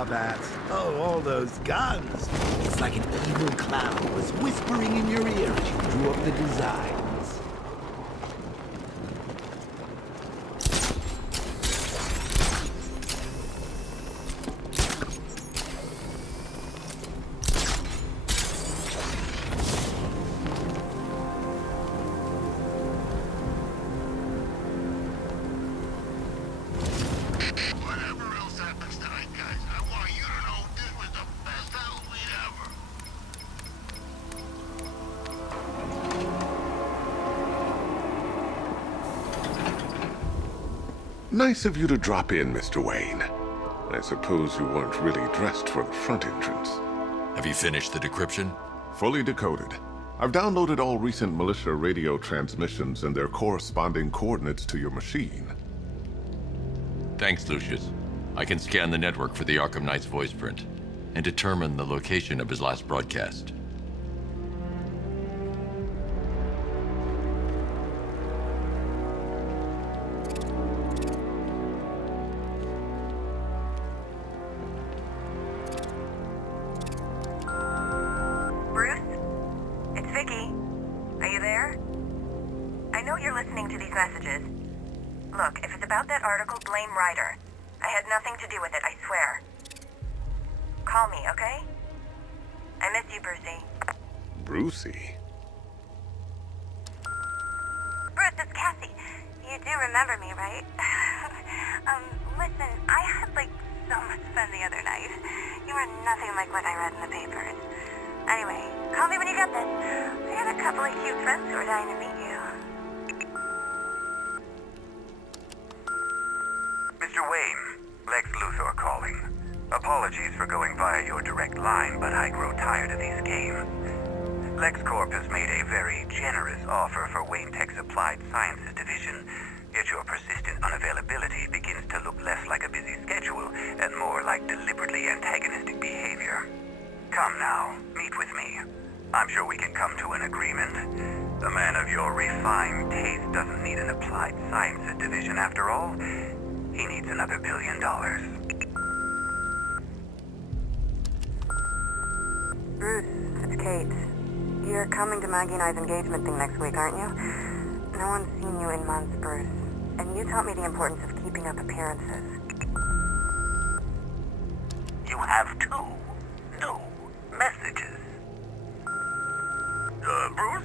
saw that. Oh, all those guns. It's like an evil clown was whispering in your ear as you drew up the designs. Nice of you to drop in, Mr. Wayne. I suppose you weren't really dressed for the front entrance. Have you finished the decryption? Fully decoded. I've downloaded all recent militia radio transmissions and their corresponding coordinates to your machine. Thanks, Lucius. I can scan the network for the Arkham Knight's voice print and determine the location of his last broadcast. Look, if it's about that article, blame Ryder. I had nothing to do with it, I swear. Call me, okay? I miss you, Brucey. Brucey? Bruce, it's Cassie. You do remember me, right? Listen, I had, so much fun the other night. You were nothing like what I read in the papers. Anyway, call me when you get this. I got a couple of cute friends who are dying to meet you. Mr. Wayne, Lex Luthor calling. Apologies for going via your direct line, but I grow tired of these games. LexCorp has made a very generous offer for Wayne Tech's Applied Sciences division, yet your persistent unavailability begins to look less like a busy schedule and more like deliberately antagonistic behavior. Come now, meet with me. I'm sure we can come to an agreement. A man of your refined taste doesn't need an Applied Sciences division after all. He needs another $1 billion. Bruce, it's Kate. You're coming to Maggie and I's engagement thing next week, aren't you? No one's seen you in months, Bruce. And you taught me the importance of keeping up appearances. You have two new messages. Bruce,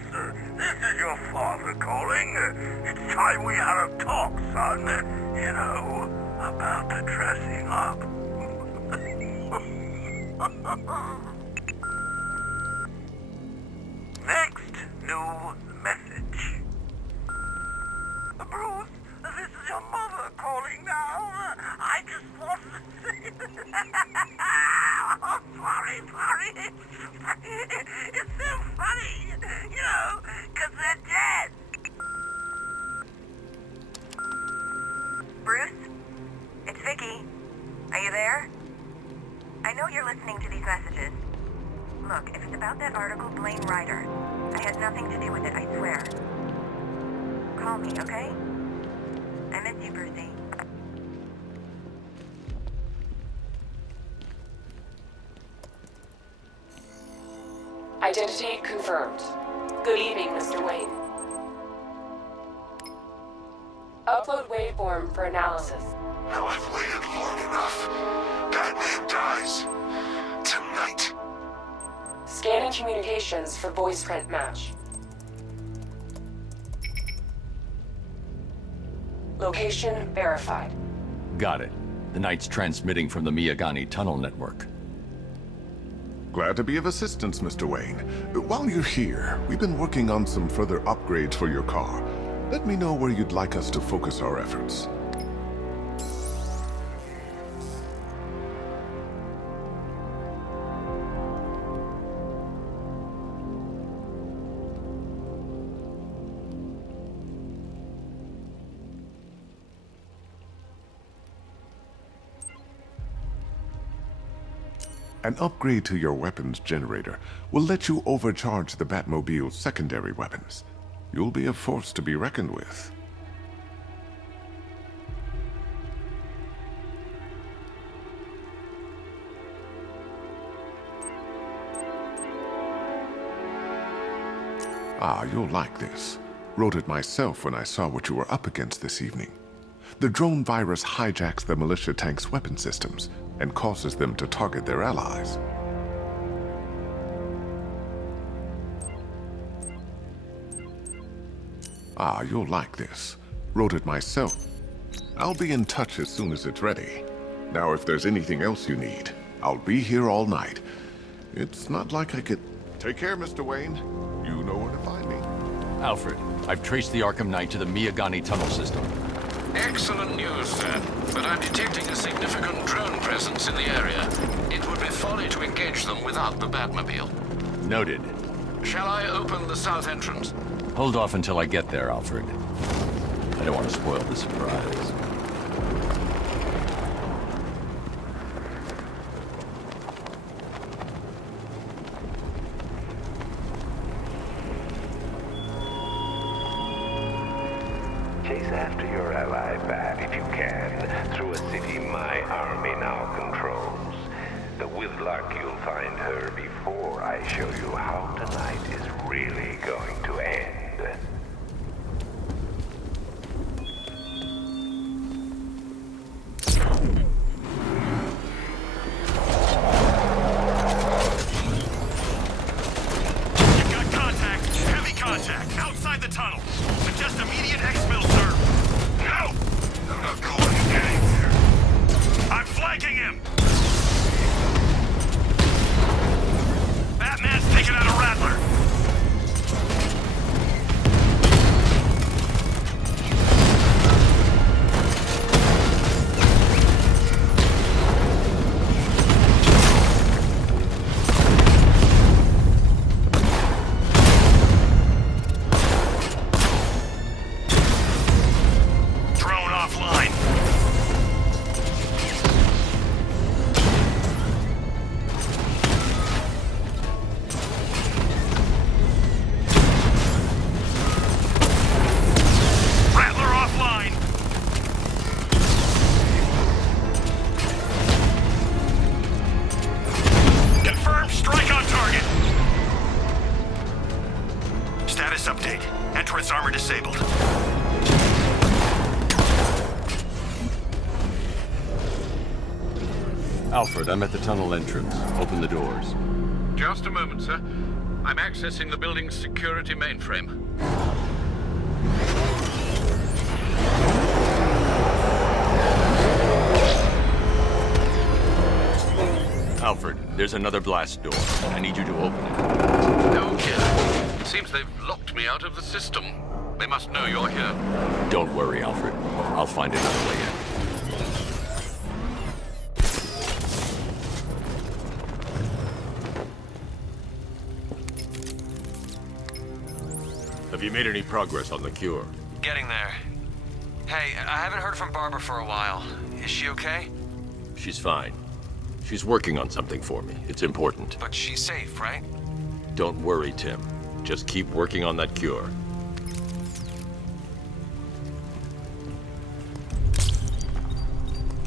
this is your father calling. It's time we had a talk, son. You know, about the dressing up. Next new message. Bruce, this is your mother calling now. I just want to say... Oh, sorry. It's so funny, you know, 'cause they're dead. Bruce? It's Vicky. Are you there? I know you're listening to these messages. Look, if it's about that article, blame Ryder. I had nothing to do with it, I swear. Call me, okay? I miss you, Brucey. Identity confirmed. Good evening, Mr. Wayne. Upload waveform for analysis. Now I've waited long enough. Batman dies. Tonight. Scanning communications for voice print match. Location verified. Got it. The Knight's transmitting from the Miyagani tunnel network. Glad to be of assistance, Mr. Wayne. While you're here, we've been working on some further upgrades for your car. Let me know where you'd like us to focus our efforts. An upgrade to your weapons generator will let you overcharge the Batmobile's secondary weapons. You'll be a force to be reckoned with. Ah, you'll like this. Wrote it myself when I saw what you were up against this evening. The drone virus hijacks the militia tank's weapon systems and causes them to target their allies. Ah, you'll like this. Wrote it myself. I'll be in touch as soon as it's ready. Now, if there's anything else you need, I'll be here all night. It's not like I could... Take care, Mr. Wayne. You know where to find me. Alfred, I've traced the Arkham Knight to the Miyagani tunnel system. Excellent news, sir. But I'm detecting a significant drone presence in the area. It would be folly to engage them without the Batmobile. Noted. Shall I open the south entrance? Hold off until I get there, Alfred. I don't want to spoil the surprise. Chase after your ally, Bat, if you can, through a city my army now controls. With luck, you'll find her before I show you how tonight is really going to end. You've got contact, heavy contact, outside the tunnel. Suggest immediate exfil, sir. No! I'm not going anywhere. I'm flanking him! Batman's taking out a Rattler. Drone offline. Rattler offline. Confirmed strike on target. Status update. Entrance armor disabled. Alfred, I'm at the tunnel entrance. Open the doors. Just a moment, sir. I'm accessing the building's security mainframe. Alfred, there's another blast door. I need you to open it. No kidding. Seems they've locked me out of the system. They must know you're here. Don't worry, Alfred. I'll find another way in. Have you made any progress on the cure? Getting there. Hey, I haven't heard from Barbara for a while. Is she okay? She's fine. She's working on something for me. It's important. But she's safe, right? Don't worry, Tim. Just keep working on that cure.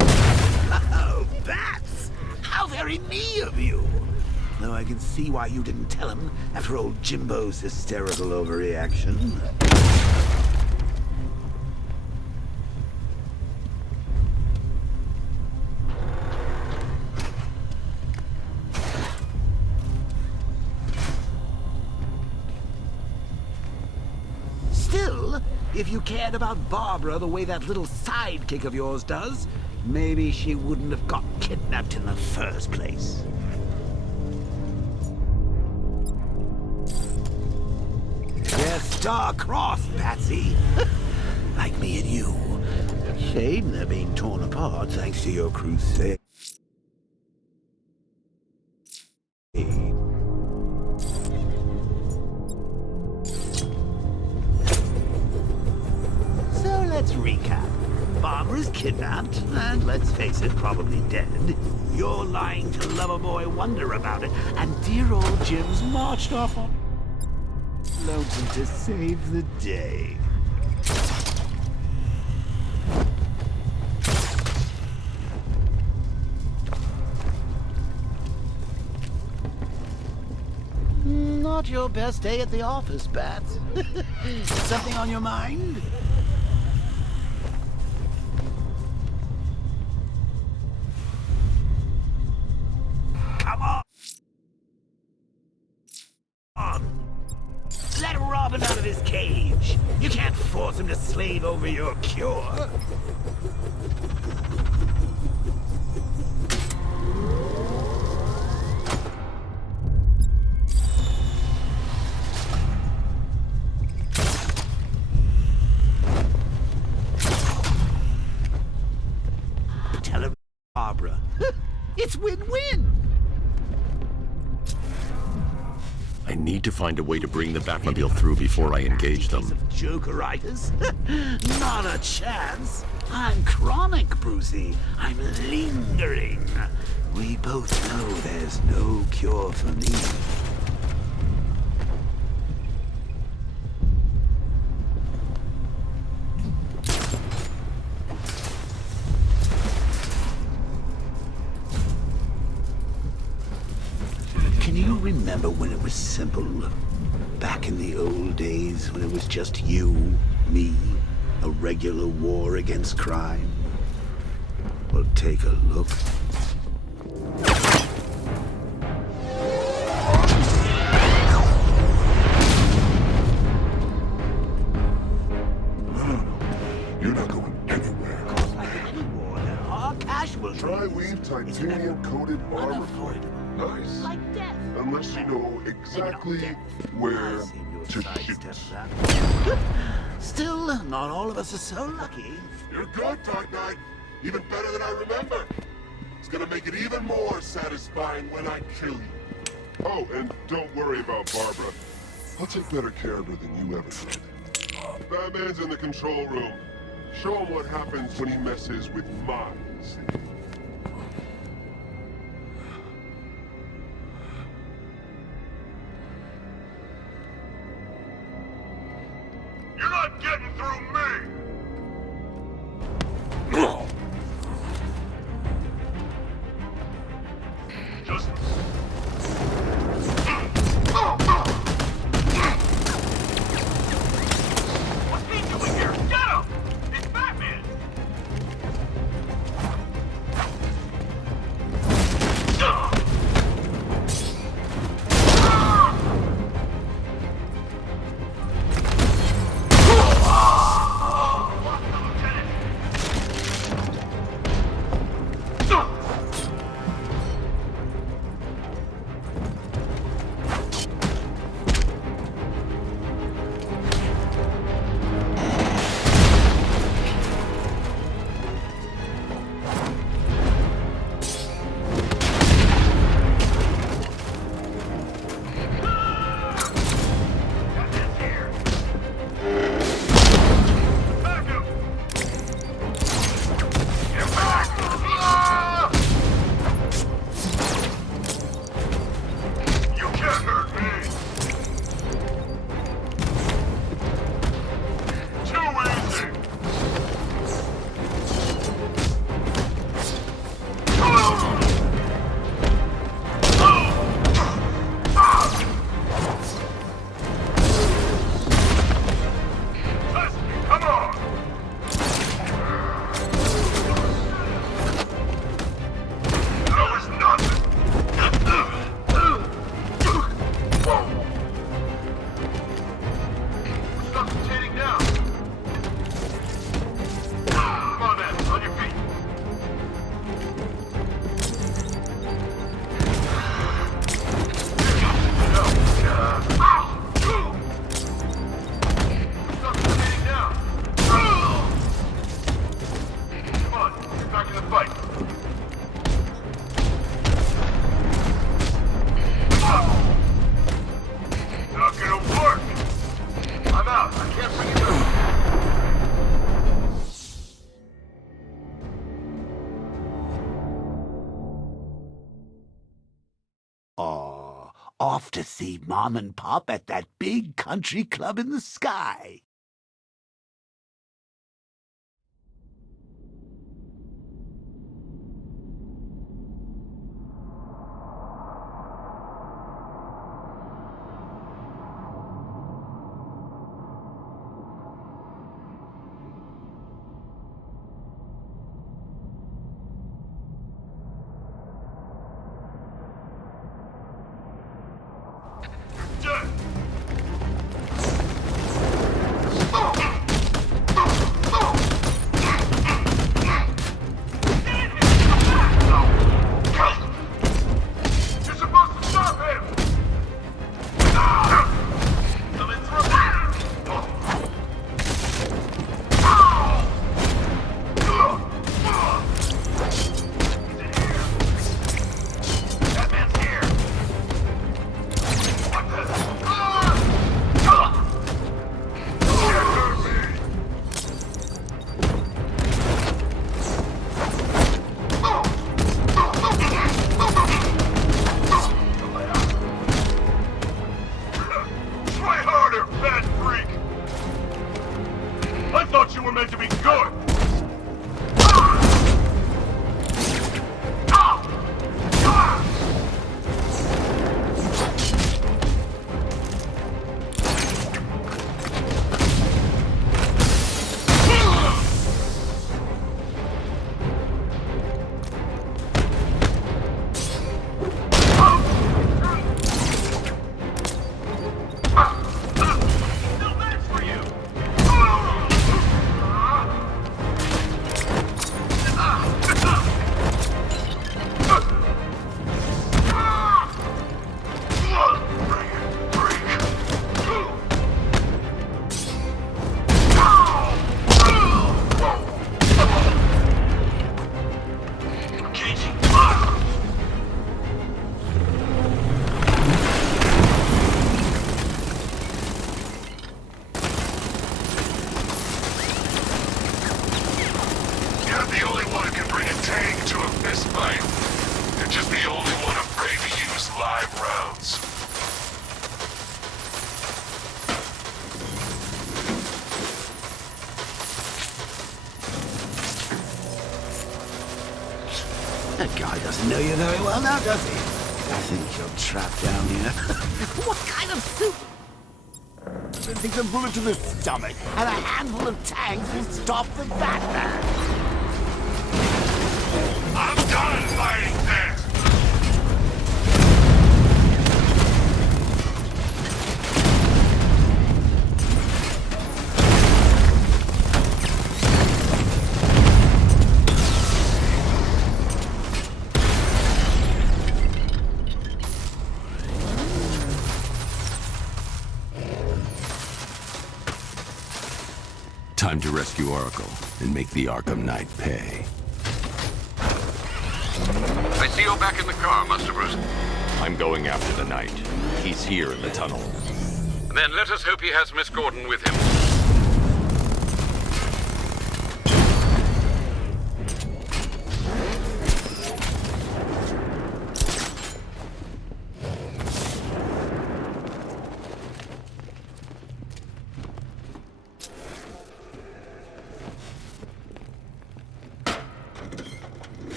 Oh, Bats! How very me of you! Though I can see why you didn't tell him after old Jimbo's hysterical overreaction. Still, if you cared about Barbara the way that little sidekick of yours does, maybe she wouldn't have got kidnapped in the first place. They're star-crossed, Patsy. Like me and you. Shame they're being torn apart thanks to your crusade. So let's recap. Barbara's kidnapped, and let's face it, probably dead. You're lying to Loverboy Wonder about it, and dear old Jim's marched off on lonesome to save the day. Not your best day at the office, Bats. Something on your mind? Come on! Let Robin out of his cage. You can't force him to slave over your cure. Tell him, Barbara. It's win-win. I need to find a way to bring the Batmobile through before I engage them. Jokeritis? Not a chance. I'm chronic, Brucey. I'm lingering. We both know there's no cure for me. Can you remember when it was simple? Back in the old days when it was just you, me, a regular war against crime? Well, take a look. You're not going anywhere. Like any war, there are casualties. Tri-weave titanium-coated armor plate. Nice. Like death. Unless you know exactly where to shoot. Still, not all of us are so lucky. You're good, Dark Knight. Even better than I remember. It's gonna make it even more satisfying when I kill you. Oh, and don't worry about Barbara. I'll take better care of her than you ever did. Batman's in the control room. Show him what happens when he messes with my city. You're not getting through me! Just... What's he doing here? Get him! It's Batman! Off to see Mom and Pop at that big country club in the sky. That guy doesn't know you very well now, does he? I think you're trapped down here. What kind of soup? I think a bullet to the stomach and a handful of tanks will stop the Batman. I'm done fighting there! Time to rescue Oracle and make the Arkham Knight pay. I see you're back in the car, Master Bruce. I'm going after the Knight. He's here in the tunnel. Then let us hope he has Miss Gordon with him.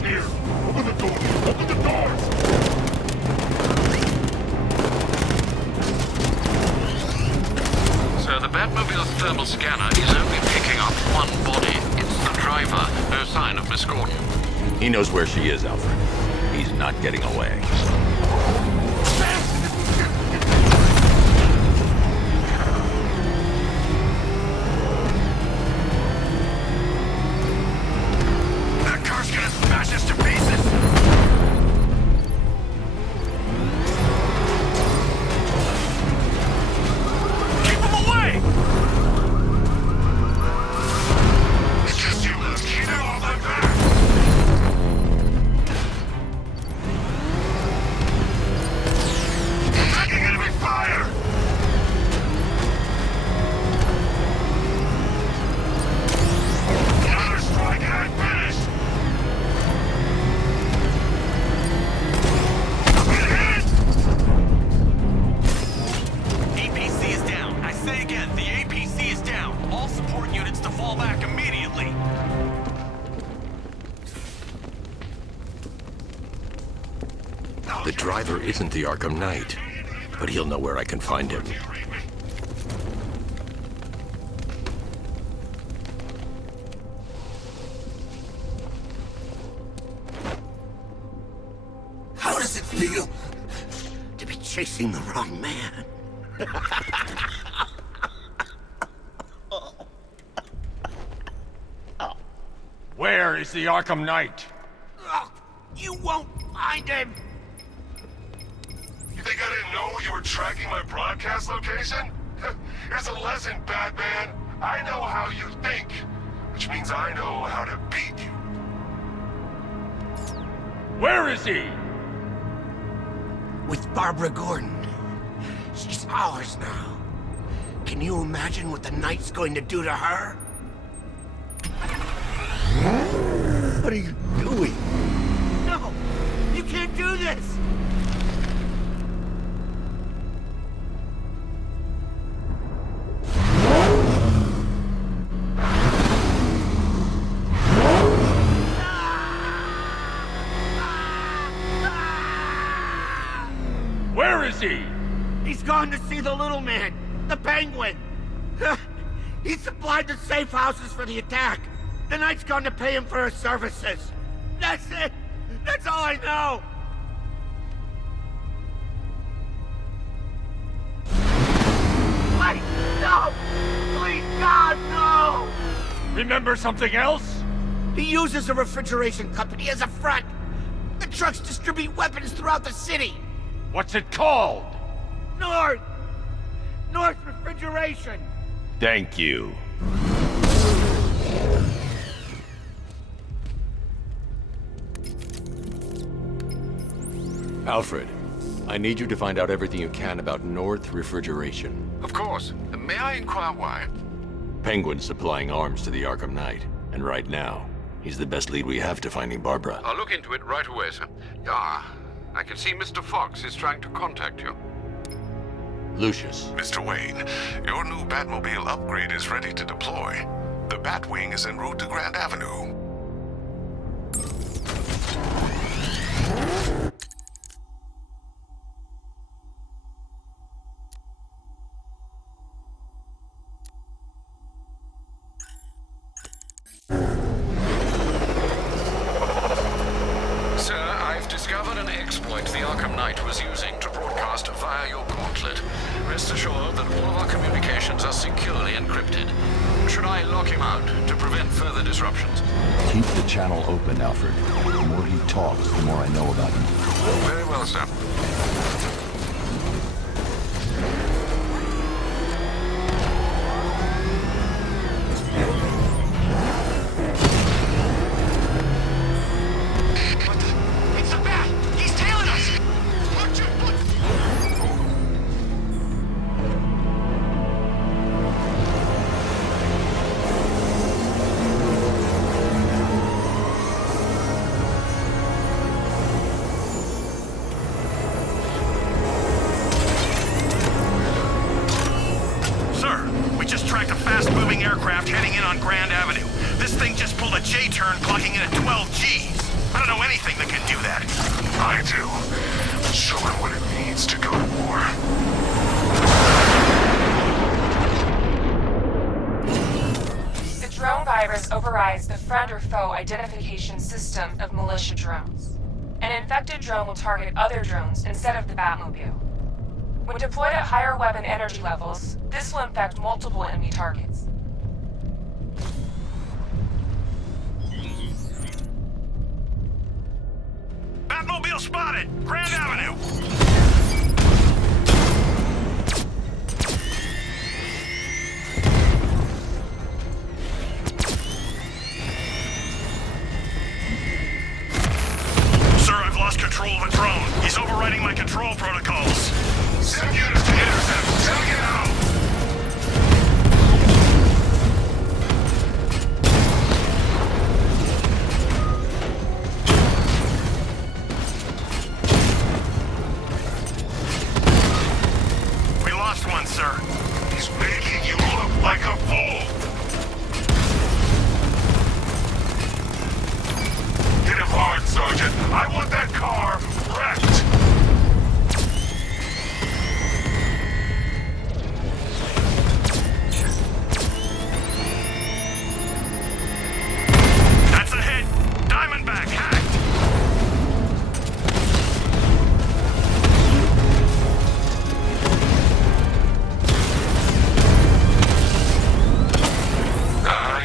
Here! Open the door! Open the doors! Sir, the Batmobile's thermal scanner is only picking up one body. It's the driver. No sign of Miss Gordon. He knows where she is, Alfred. He's not getting away. That car's gonna smash us to pieces! Keep him away! It's just you, Luke. Keep it on my back! Taking enemy fire! Another strike and I'm finished! APC is down. I say again, the APC is down. All support units to fall back immediately. The driver isn't the Arkham Knight, but he'll know where I can find him. How does it feel to be chasing the wrong man? Where is the Arkham Knight? You won't find him! You think I didn't know you were tracking my broadcast location? Here's a lesson, Batman. I know how you think, which means I know how to beat you. Where is he? With Barbara Gordon. She's ours now. Can you imagine what the Knight's going to do to her? What are you doing? No! You can't do this! Where is he? He's gone to see the little man, the Penguin. He supplied the safe houses for the attack. The Knight's gone to pay him for his services. That's it. That's all I know. Wait, no! Please, God, no! Remember something else? He uses a refrigeration company as a front. The trucks distribute weapons throughout the city. What's it called? North Refrigeration. Thank you. Alfred, I need you to find out everything you can about North Refrigeration. Of course. May I inquire why? Penguin's supplying arms to the Arkham Knight, and right now, he's the best lead we have to finding Barbara. I'll look into it right away, sir. Ah, I can see Mr. Fox is trying to contact you. Lucius. Mr. Wayne, your new Batmobile upgrade is ready to deploy. The Batwing is en route to Grand Avenue. Sir, I've discovered an exploit the Arkham Knight was using to broadcast via your gauntlet. Rest assured that all of our communications are securely encrypted. Should I lock him out to prevent further disruptions? Keep the channel open, Alfred. The more he talks, the more I know about him. Very well, sir. It's a bat! He's tailing us! Watch your foot! Sir, we just tracked a fast-moving aircraft heading in on Grand Avenue. This thing just pulled a J-turn, clocking in at 12 Gs. I don't know anything that can do that. I do. Show him what it means to go to war. The drone virus overrides the friend or foe identification system of militia drones. An infected drone will target other drones instead of the Batmobile. When deployed at higher weapon energy levels, this will infect multiple enemy targets. Batmobile spotted! Grand Avenue! Sir, I've lost control of the drone. He's overriding my control protocols. Send units to intercept. Take it out! We lost one, sir. He's making you look like a fool! Hit him hard, Sergeant. I want that car wrecked! That's a hit! Diamondback, hacked!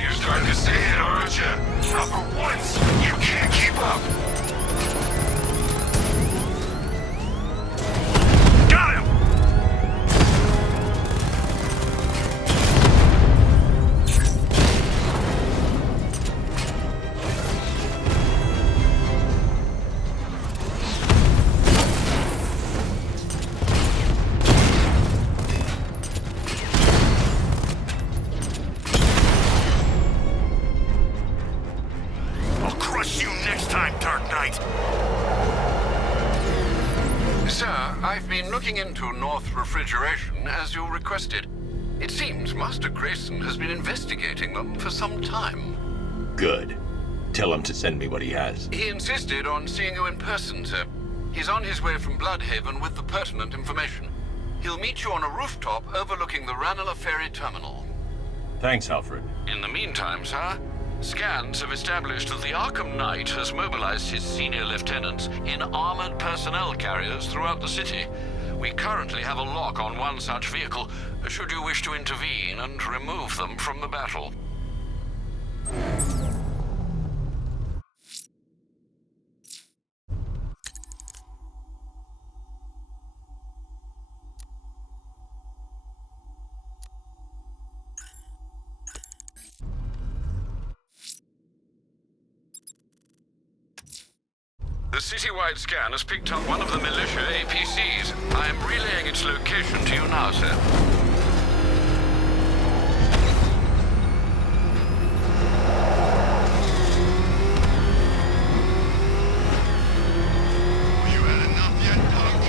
You're starting to see it, aren't you? Now for once, you can't keep up. Got him! I'll crush you next time, Dark Knight. Sir, I've been looking into North Refrigeration as you requested. It seems Master Grayson has been investigating them for some time. Good. Tell him to send me what he has. He insisted on seeing you in person, sir. He's on his way from Bloodhaven with the pertinent information. He'll meet you on a rooftop overlooking the Ranelagh Ferry Terminal. Thanks, Alfred. In the meantime, sir, scans have established that the Arkham Knight has mobilized his senior lieutenants in armored personnel carriers throughout the city. We currently have a lock on one such vehicle, should you wish to intervene and remove them from the battle. The citywide scan has picked up one of the militia APCs. I am relaying its location to you now, sir. You had enough yet, punk?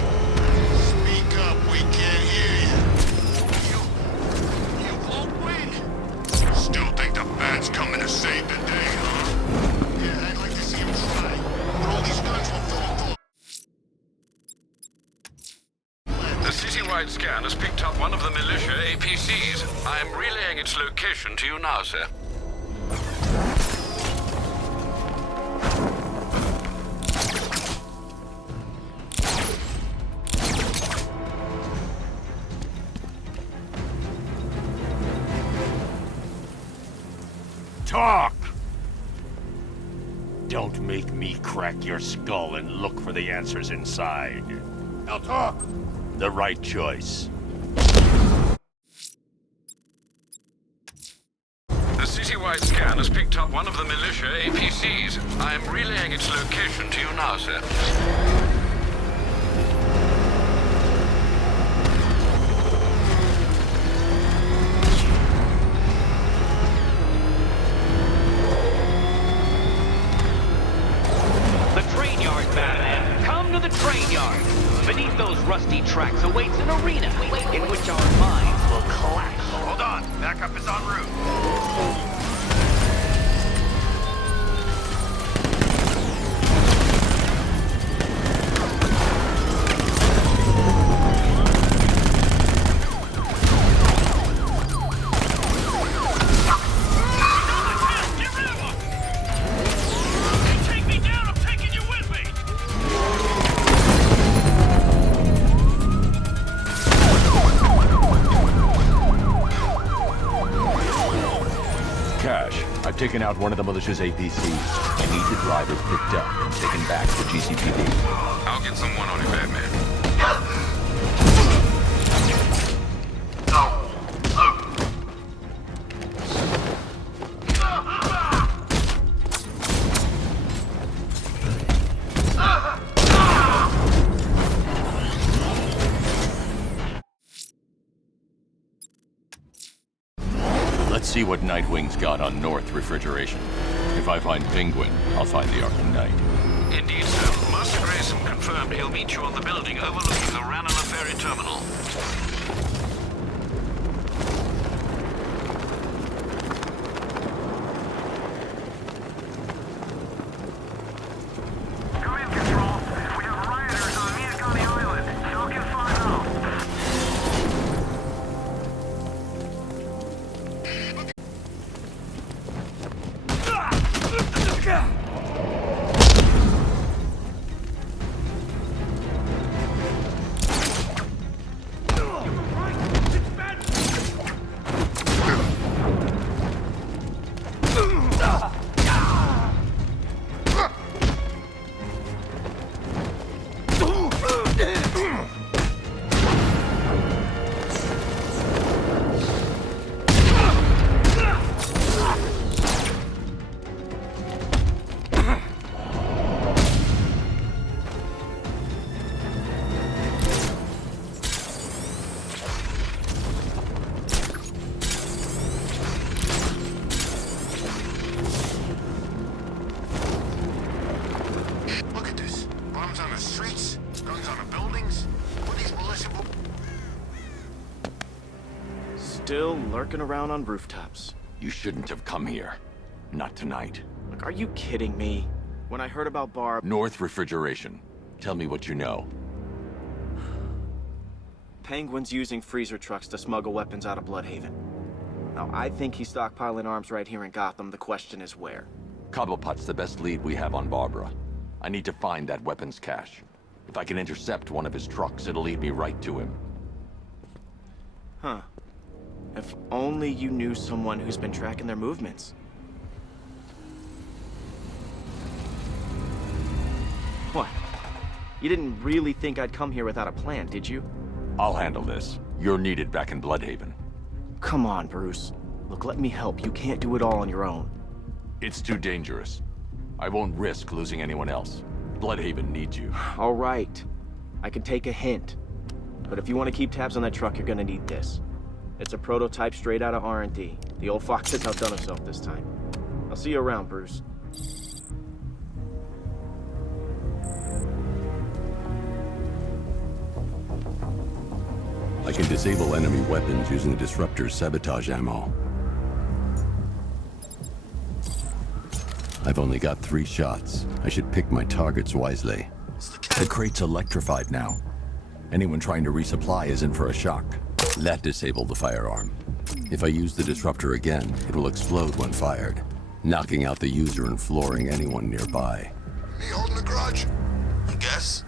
Speak up, we can't hear you. citywide scan has picked up one of the militia APCs. I am relaying its location to you now, sir. Talk! Don't make me crack your skull and look for the answers inside. Now talk! The right choice. The citywide scan has picked up one of the militia APCs. I am relaying its location to you now, sir. Beneath those rusty tracks awaits an arena in which our minds will clash. Hold on, backup is en route. I've taken out one of the militia's APCs. I need the driver picked up and taken back to GCPD. I'll get someone on it, Batman. Let's see what Nightwing's got on North Refrigeration. If I find Penguin, I'll find the Arkham Knight. Indeed, sir. Master Grayson confirmed he'll meet you on the building overlooking the Ranelagh Ferry Terminal. Come in, Control. We have rioters on Miagani Island. Falcon 5-0. Still lurking around on rooftops. You shouldn't have come here. Not tonight. Look, are you kidding me? When I heard about Barb... North Refrigeration. Tell me what you know. Penguin's using freezer trucks to smuggle weapons out of Bloodhaven. Now, I think he's stockpiling arms right here in Gotham. The question is where. Cobblepot's the best lead we have on Barbara. I need to find that weapons cache. If I can intercept one of his trucks, it'll lead me right to him. Huh. If only you knew someone who's been tracking their movements. What? You didn't really think I'd come here without a plan, did you? I'll handle this. You're needed back in Bloodhaven. Come on, Bruce. Look, let me help. You can't do it all on your own. It's too dangerous. I won't risk losing anyone else. Bloodhaven needs you. All right. I can take a hint. But if you want to keep tabs on that truck, you're gonna need this. It's a prototype straight out of R&D. The old fox has outdone himself this time. I'll see you around, Bruce. I can disable enemy weapons using the disruptor's sabotage ammo. I've only got 3 shots. I should pick my targets wisely. The crate's electrified now. Anyone trying to resupply is in for a shock. That disabled the firearm. If I use the disruptor again, it will explode when fired, knocking out the user and flooring anyone nearby. Me holding a grudge? I guess.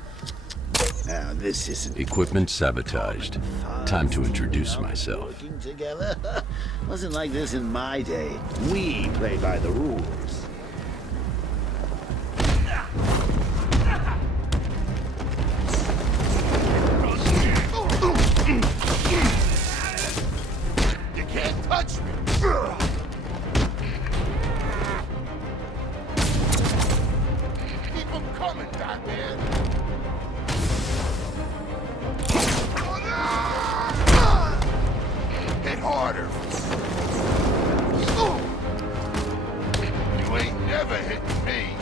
Now, this isn't... Equipment sabotaged. Time to introduce myself. Working together? Wasn't like this in my day. We play by the rules. You can't touch me! Keep them coming, Batman! Hit harder! You ain't never hitting me!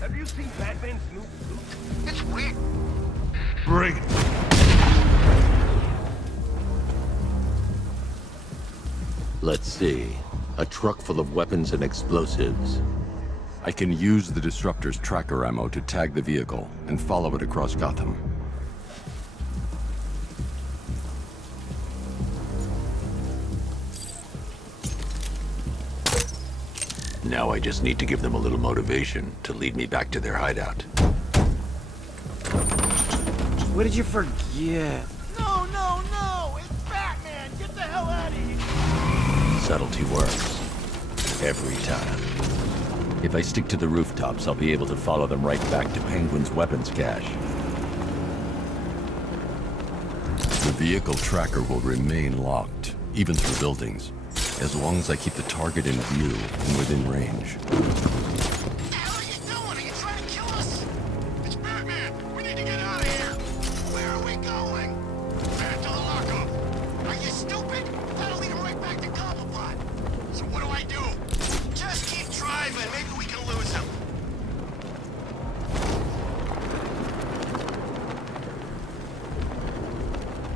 Have you seen Batman's new suit? It's weird. Bring it. Let's see. A truck full of weapons and explosives. I can use the disruptor's tracker ammo to tag the vehicle and follow it across Gotham. Now I just need to give them a little motivation to lead me back to their hideout. What did you forget? No, no, no! It's Batman! Get the hell out of here! Subtlety works. Every time. If I stick to the rooftops, I'll be able to follow them right back to Penguin's weapons cache. The vehicle tracker will remain locked, even through buildings, as long as I keep the target in view and within range. What the hell are you doing? Are you trying to kill us? It's Batman! We need to get out of here! Where are we going? Back to the lockup! Are you stupid? That'll lead him right back to Cobblepot! So what do I do? Just keep driving. Maybe we can lose him.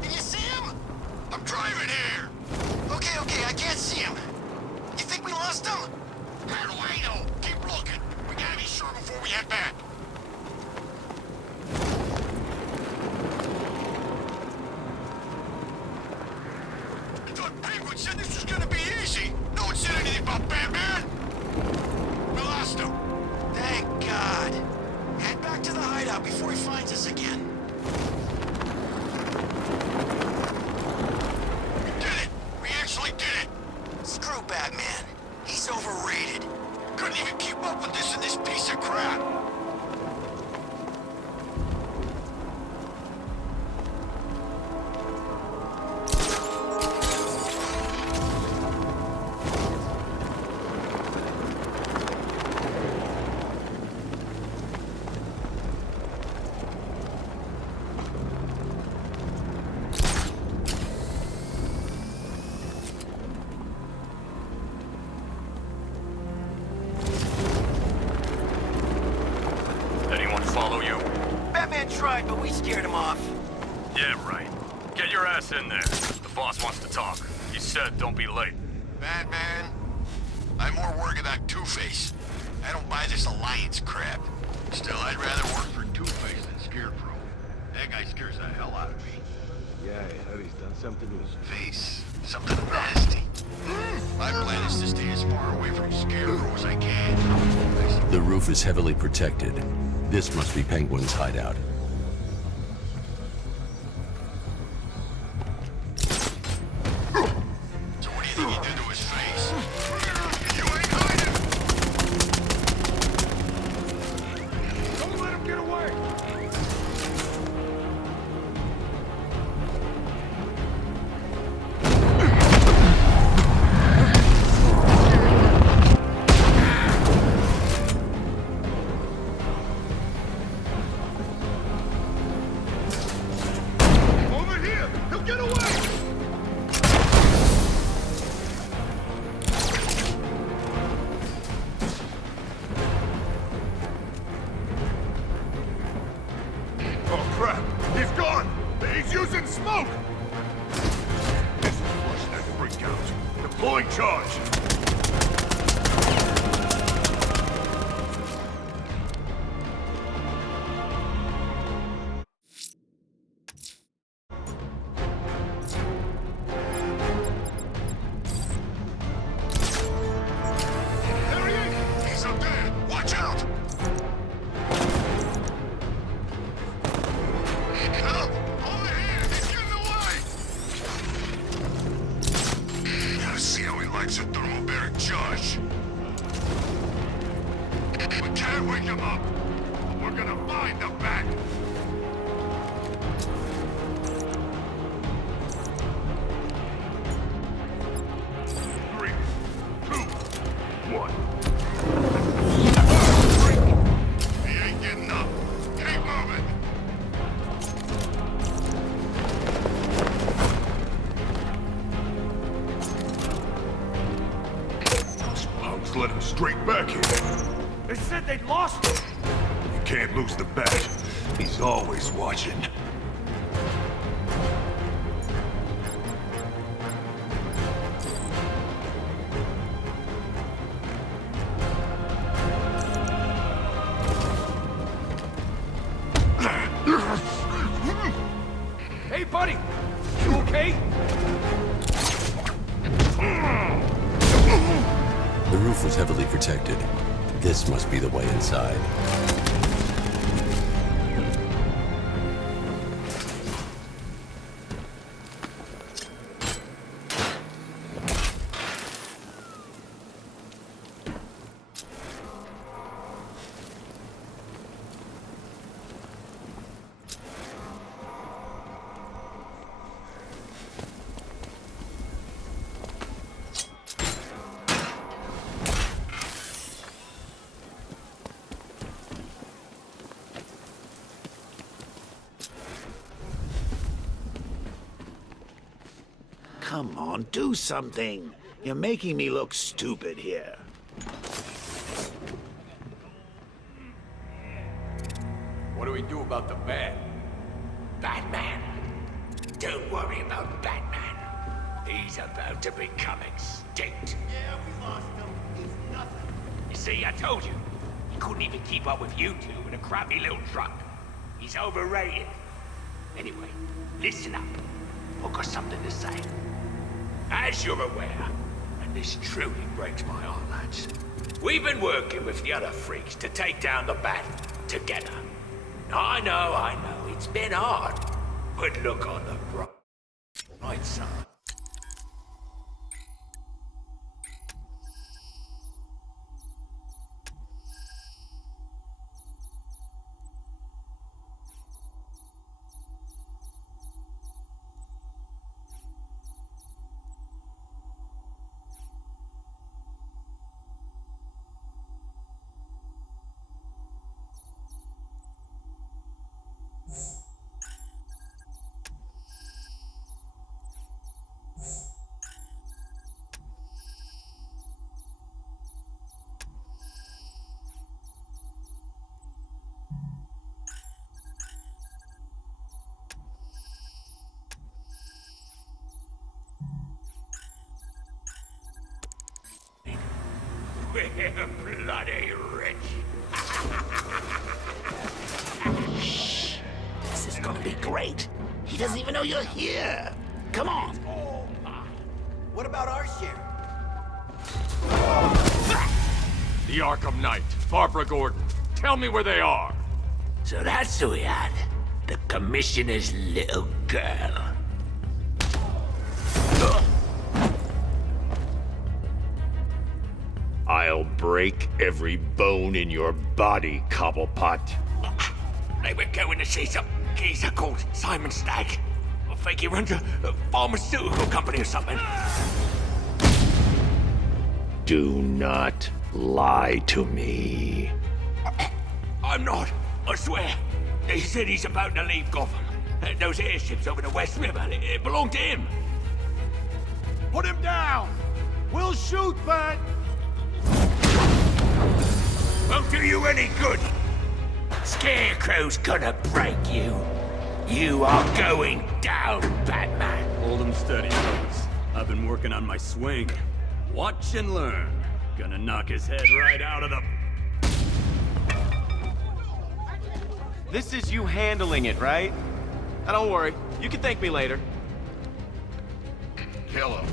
Can you see him? I'm driving here! Okay, okay, I can't see him. You think we lost him? How do I know? Keep looking. We gotta be sure before we head back. I thought Penguin said this was gonna be easy. No one said anything about Batman. We lost him. Thank God. Head back to the hideout before he finds us again. We did it. We actually did it. Screw Batman. He's overrated. Couldn't even keep up with this in this piece of crap. Anyone follow you? Batman tried, but we scared him off. Yeah, right. Get your ass in there. The boss wants to talk. He said don't be late. Batman, I'm more worried about Two-Face. I don't buy this alliance crap. Still, I'd rather work for Two-Face than Scarecrow. That guy scares the hell out of me. Yeah, I heard he's done something to his Face, something nasty. My plan is to stay as far away from Scarecrow as I can. The roof is heavily protected. This must be Penguin's hideout. So what do you think he did to his face? You ain't hiding! Don't let him get away! Deploying charge. There he is! He's up there! Watch out! Help! Over here! He's getting away! Gotta see how he likes a thermobaric charge. We can't wake him up! We're gonna find the bat! Three, two, one. He ain't getting up. Keep moving. Those punks let him straight back here. They said they'd lost him. You can't lose the bat. He's always watching. Hey, buddy! You okay? The roof was heavily protected. This must be the way inside. Come on, do something. You're making me look stupid here. What do we do about the bat? Batman. Don't worry about Batman. He's about to become extinct. Yeah, we lost him. He's nothing. You see, I told you. He couldn't even keep up with you two in a crappy little truck. He's overrated. Anyway, listen up. I've got something to say. As you're aware, and this truly breaks my heart, lads, we've been working with the other freaks to take down the bat together. I know, it's been hard. But look on the bright side. We're bloody rich. This is gonna be great. He doesn't even know you're here. Come on. What about our share? The Arkham Knight, Barbara Gordon. Tell me where they are. So that's who we had. The Commissioner's little girl. I'll break every bone in your body, Cobblepot. They were going to see some geezer called Simon Stagg. I think he runs a pharmaceutical company or something. Do not lie to me. I'm not, I swear. They said he's about to leave Gotham. Those airships over the West River, it belonged to him. Put him down! We'll shoot, Bat! Won't do you any good. Scarecrow's gonna break you. You are going down, Batman. Hold him steady, fellas. I've been working on my swing. Watch and learn. Gonna knock his head right out of the... This is you handling it, right? Now don't worry, you can thank me later. Kill him.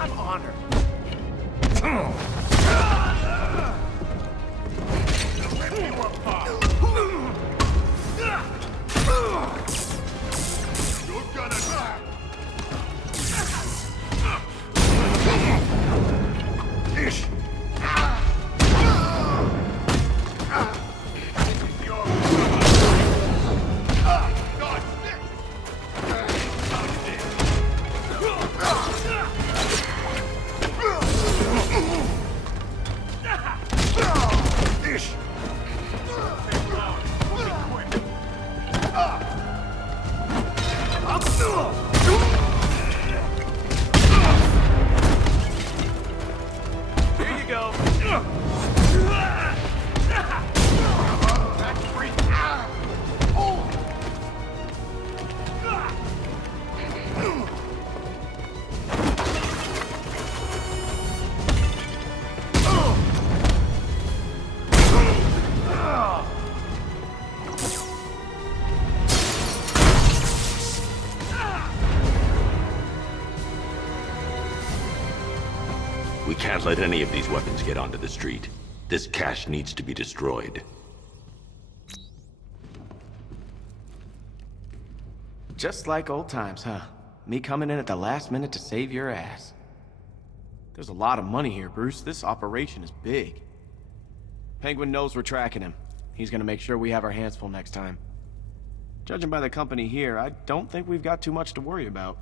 I'm honored. Rip you apart. You're gonna die. Ish. Here you go. That's free. We can't let any of these weapons get onto the street. This cache needs to be destroyed. Just like old times, huh? Me coming in at the last minute to save your ass. There's a lot of money here, Bruce. This operation is big. Penguin knows we're tracking him. He's gonna make sure we have our hands full next time. Judging by the company here, I don't think we've got too much to worry about.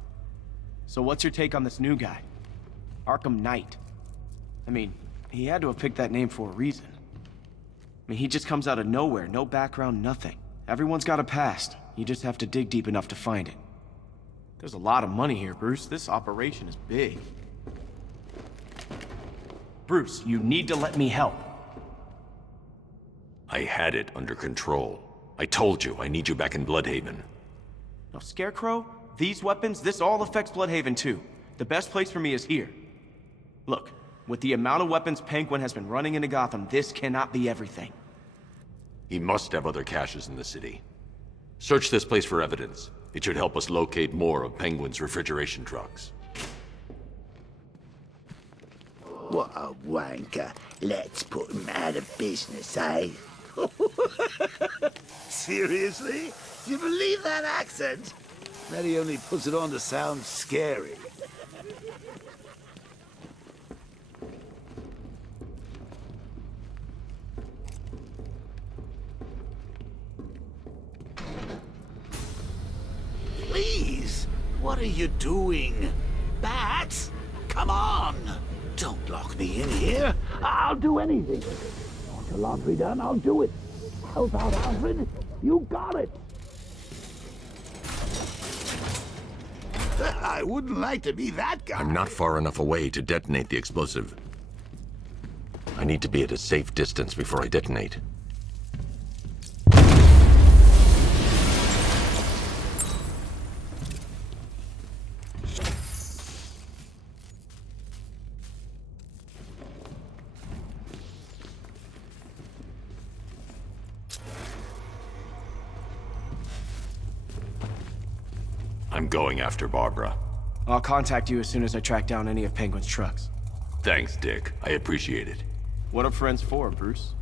So what's your take on this new guy? Arkham Knight. I mean, he had to have picked that name for a reason. I mean, he just comes out of nowhere, no background, nothing. Everyone's got a past. You just have to dig deep enough to find it. There's a lot of money here, Bruce. This operation is big. Bruce, you need to let me help. I had it under control. I told you, I need you back in Bloodhaven. No, Scarecrow, these weapons, this all affects Bloodhaven too. The best place for me is here. Look, with the amount of weapons Penguin has been running into Gotham, this cannot be everything. He must have other caches in the city. Search this place for evidence. It should help us locate more of Penguin's refrigeration trucks. What a wanker. Let's put him out of business, eh? Seriously? Do you believe that accent? That he only puts it on to sound scary. Please, what are you doing? Bats? Come on! Don't lock me in here. I'll do anything. Want your laundry done? I'll do it. Help out, Alfred. You got it. I wouldn't like to be that guy. I'm not far enough away to detonate the explosive. I need to be at a safe distance before I detonate. I'm going after Barbara. I'll contact you as soon as I track down any of Penguin's trucks. Thanks, Dick. I appreciate it. What are friends for, Bruce?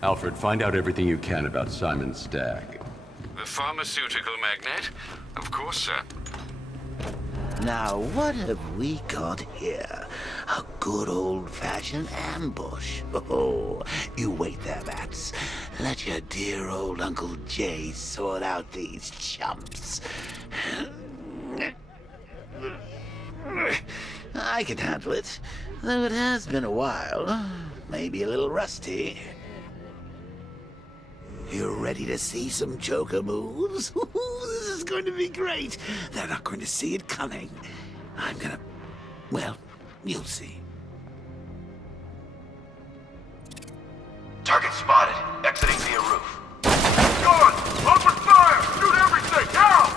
Alfred, find out everything you can about Simon Stagg. The pharmaceutical magnate? Of course, sir. Now, what have we got here? A good old-fashioned ambush. Oh, you wait there, Bats. Let your dear old Uncle Jay sort out these chumps. I can handle it, though it has been a while. Maybe a little rusty. You ready to see some Joker moves? This is going to be great. They're not going to see it coming. I'm gonna... well, you'll see. Target spotted. Exiting via roof. Gun! Open fire! Shoot everything! Now!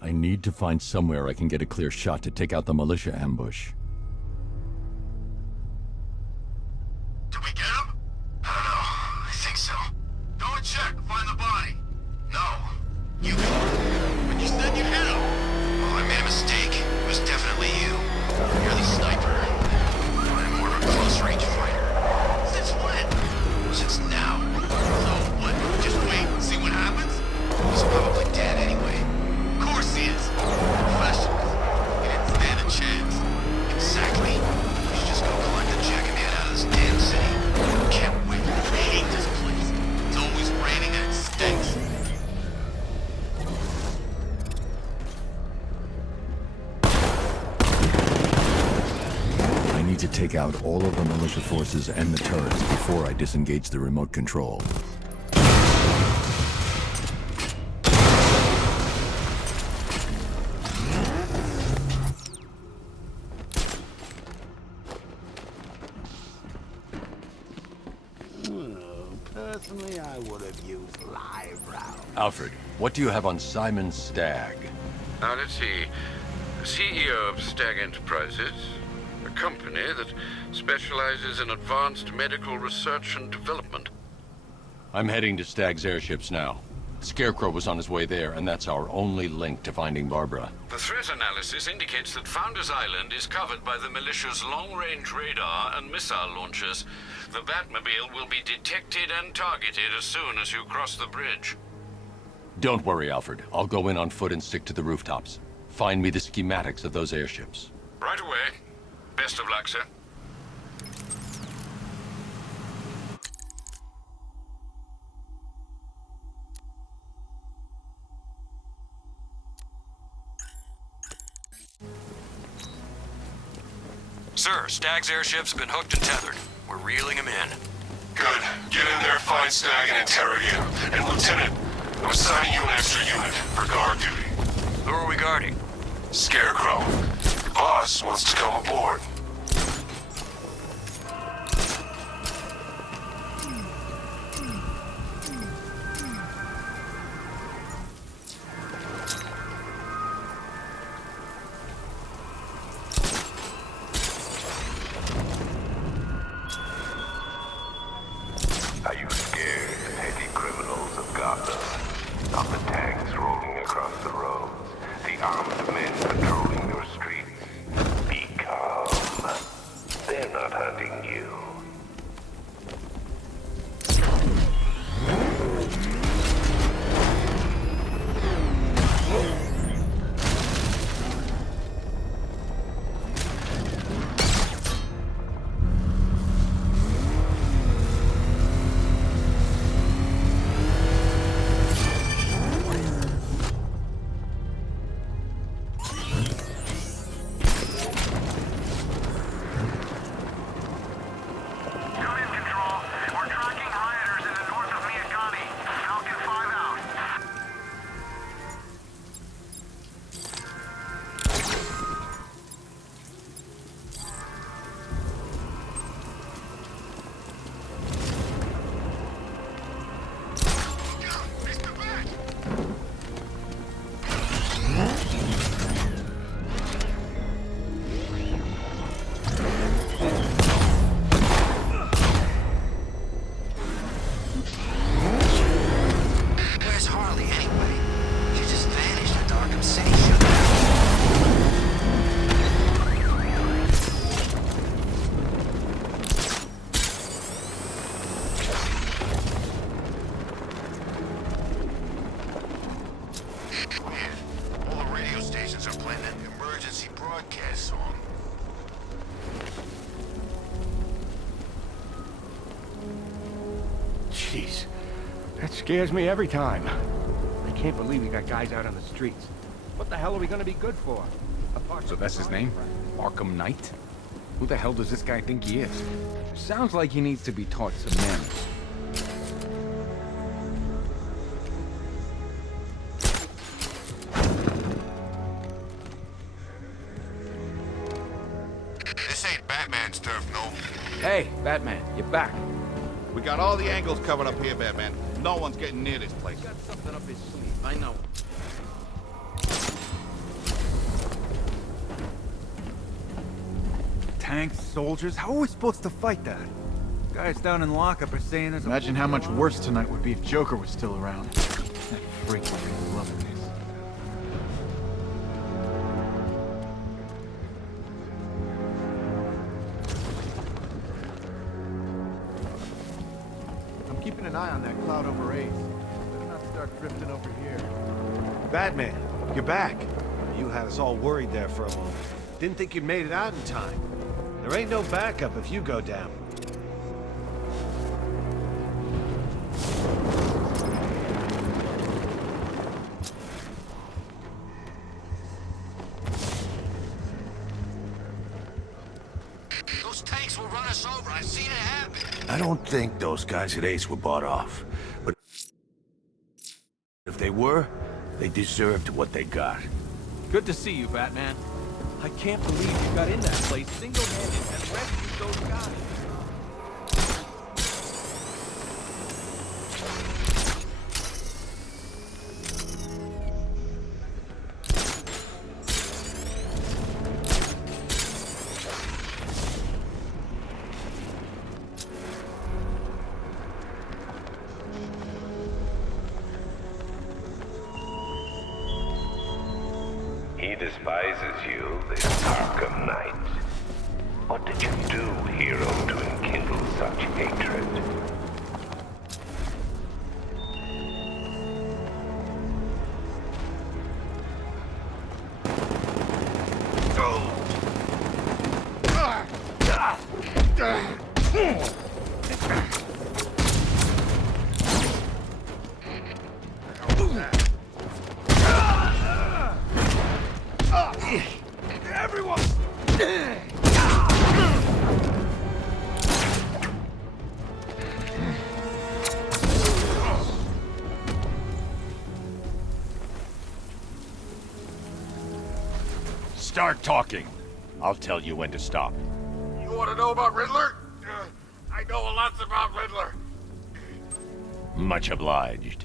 I need to find somewhere I can get a clear shot to take out the militia ambush. Did we get him? I don't know. I think so. Go and check. Find the body. No. You did. But you said you hit him. Oh, I made a mistake. It was definitely you. You're the sniper. I'm more of a close-range fighter. Since when? Since now. So, what? Just wait and see what happens? He's probably dead anyway. Of course he is. Professionals. He didn't stand a chance. Exactly. You should just go collect the check and get out of this damn city. Can't wait. I hate this place. It's always raining and it stinks. I need to take out all of the militia forces and the turrets before I disengage the remote control. Personally, I would have used live rounds. Alfred, what do you have on Simon Stagg? Now, let's see. CEO of Stagg Enterprises, a company that specializes in advanced medical research and development. I'm heading to Stagg's airships now. Scarecrow was on his way there, and that's our only link to finding Barbara. The threat analysis indicates that Founders Island is covered by the militia's long-range radar and missile launchers. The Batmobile will be detected and targeted as soon as you cross the bridge. Don't worry, Alfred. I'll go in on foot and stick to the rooftops. Find me the schematics of those airships. Right away. Best of luck, sir. Sir, Stagg's airships have been hooked and tethered. We're reeling him in. Good. Get in there, find Stagg, and interrogate him. And Lieutenant, I'm assigning you an extra unit for guard duty. Who are we guarding? Scarecrow. The boss wants to come aboard. Are you scared, petty criminals of Gotham? Of the tanks rolling across the roads, the armed men patrolling your streets? Be calm. jackass song. Jeez, that scares me every time. I can't believe we got guys out on the streets. What the hell are we gonna be good for? So that's his name? Arkham Knight? Who the hell does this guy think he is? Sounds like he needs to be taught some manners. This ain't Batman's turf, no. Hey, Batman, you're back. We got all the angles covered up here, Batman. No one's getting near this place. Got something up his sleeve, I know. Tanks, soldiers, how are we supposed to fight that? Guys down in lockup are saying there's Imagine how much worse tonight would be if Joker was still around. That freak would be loving this. I'm keeping an eye on that cloud over Ace. Better not start drifting over here. Batman, you're back. You had us all worried there for a moment. Didn't think you'd made it out in time. There ain't no backup if you go down. Those tanks will run us over. I've seen it happen. I don't think those guys at Ace were bought off. But if they were, they deserved what they got. Good to see you, Batman. I can't believe you got in that place single-handed and rescued those guys. He despises you, this Arkham Knight. What did you do, hero, to enkindle such hatred? Everyone! Start talking. I'll tell you when to stop. You want to know about Riddler? I know lots about Riddler. Much obliged.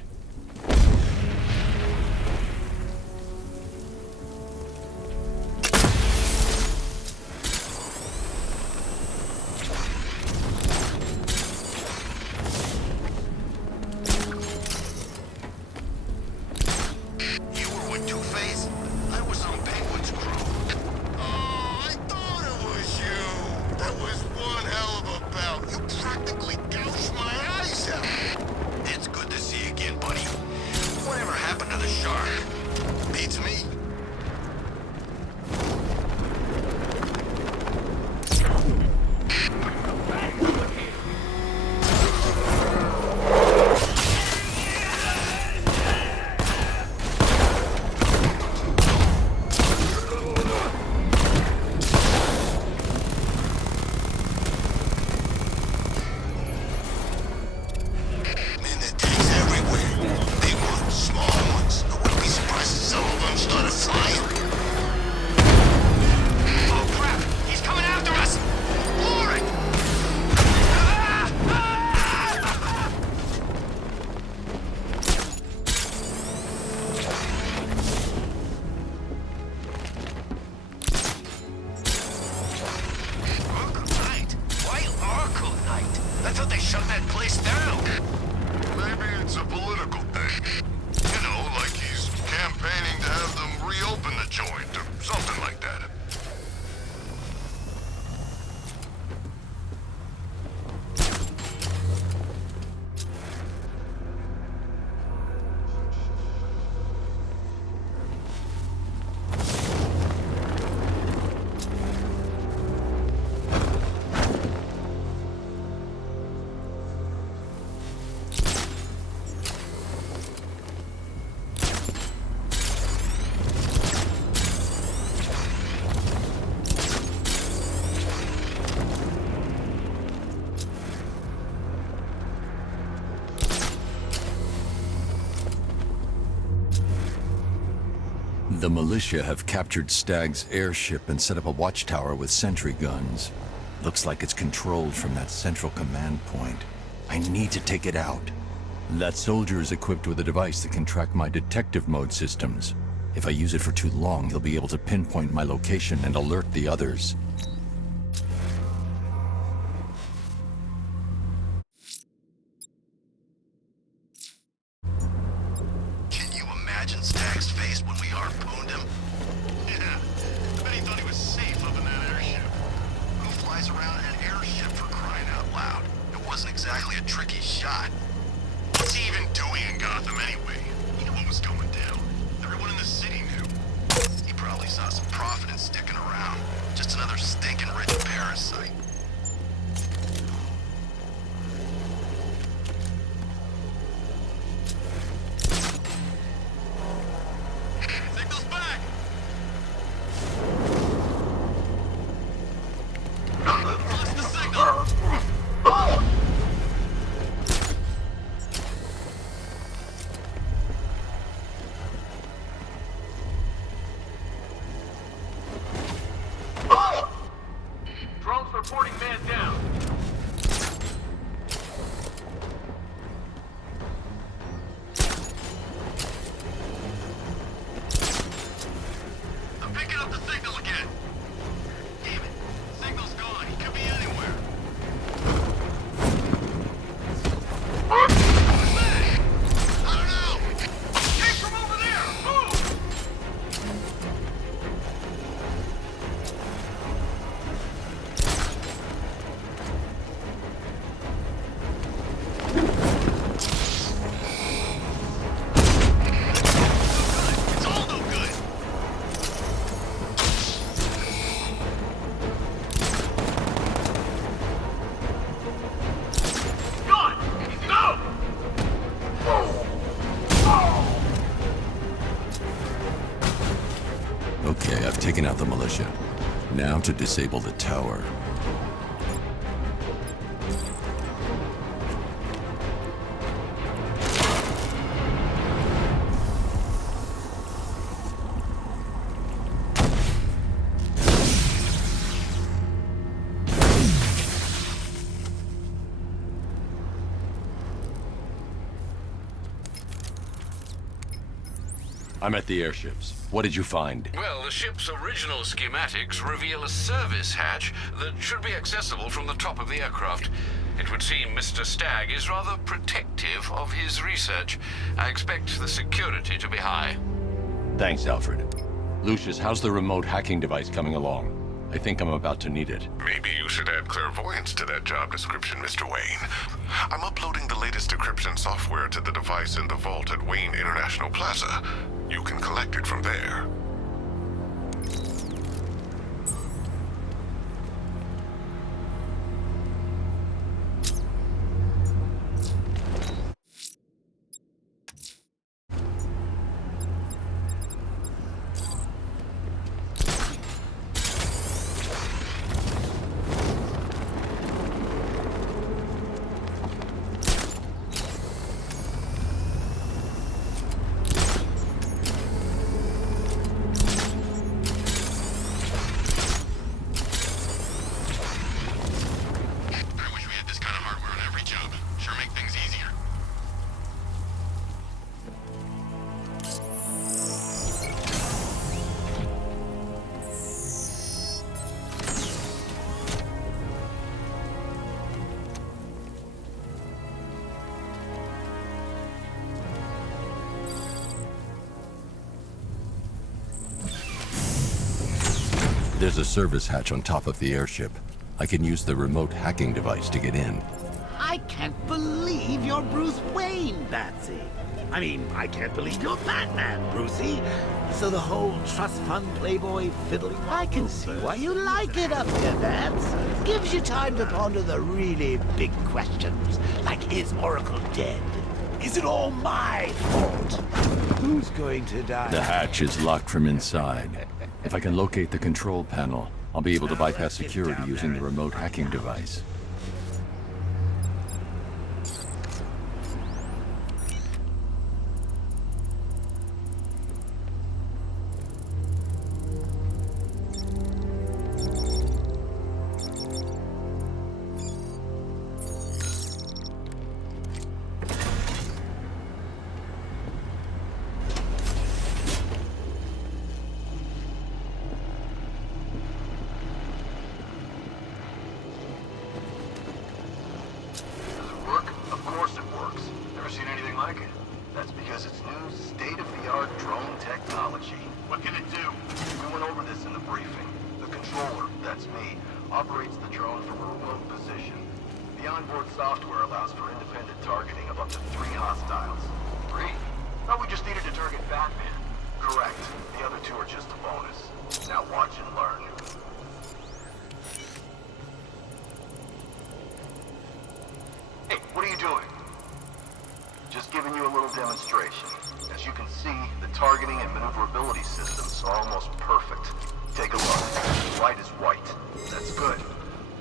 You were with Two-Face? I was on Penguin's crew. Oh, I thought it was you. That was one hell of a bout. You practically gouged my eyes out. It's good to see you again, buddy. Whatever happened to the shark? Beats me. Man, there are tanks everywhere. Big ones, small ones. I wouldn't be surprised if some of them started The militia have captured Stagg's airship and set up a watchtower with sentry guns. Looks like it's controlled from that central command point. I need to take it out. That soldier is equipped with a device that can track my detective mode systems. If I use it for too long, he'll be able to pinpoint my location and alert the others. Can you imagine Stagg's face when we harpooned him? Yeah, I bet he thought he was safe up in that airship. Who flies around in an airship for crying out loud? It wasn't exactly a tricky shot. What's he even doing in Gotham anyway? He knew what was going down. Everyone in the city knew. He probably saw some profit in sticking around. Just another stinking rich parasite. Signal's back! Lost the signal! Drones reporting man down. I'm picking up the signal again. Damn it. Signal's gone. He could be anywhere. What's that? I don't know. Came from over there. Move! It's all no good. Gone! Go! Okay, I've taken out the militia. Now to disable the tower. I'm at the airships. What did you find? Well, the ship's original schematics reveal a service hatch that should be accessible from the top of the aircraft. It would seem Mr. Stagg is rather protective of his research. I expect the security to be high. Thanks, Alfred. Lucius, how's the remote hacking device coming along? I think I'm about to need it. Maybe you should add clairvoyance to that job description, Mr. Wayne. I'm uploading the latest decryption software to the device in the vault at Wayne International Plaza. You can collect it from there. There's a service hatch on top of the airship. I can use the remote hacking device to get in. I can't believe you're Bruce Wayne, Batsy. I mean, I can't believe you're Batman, Brucey. So the whole trust fund playboy fiddling... I can see why you like it up here, Bats. Gives you time to ponder the really big questions, like is Oracle dead? Is it all my fault? Who's going to die? The hatch is locked from inside. If I can locate the control panel, I'll be able to bypass security using the remote hacking device. interoperability systems are almost perfect. Take a look. White is white. That's good.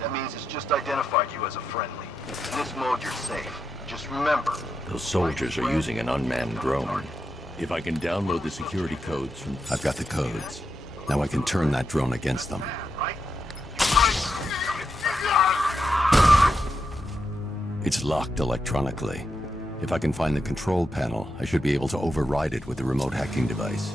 That means it's just identified you as a friendly. In this mode, you're safe. Just remember... Those soldiers are using an unmanned drone. If I can download the security codes from... I've got the codes. Now I can turn that drone against them. It's locked electronically. If I can find the control panel, I should be able to override it with the remote hacking device.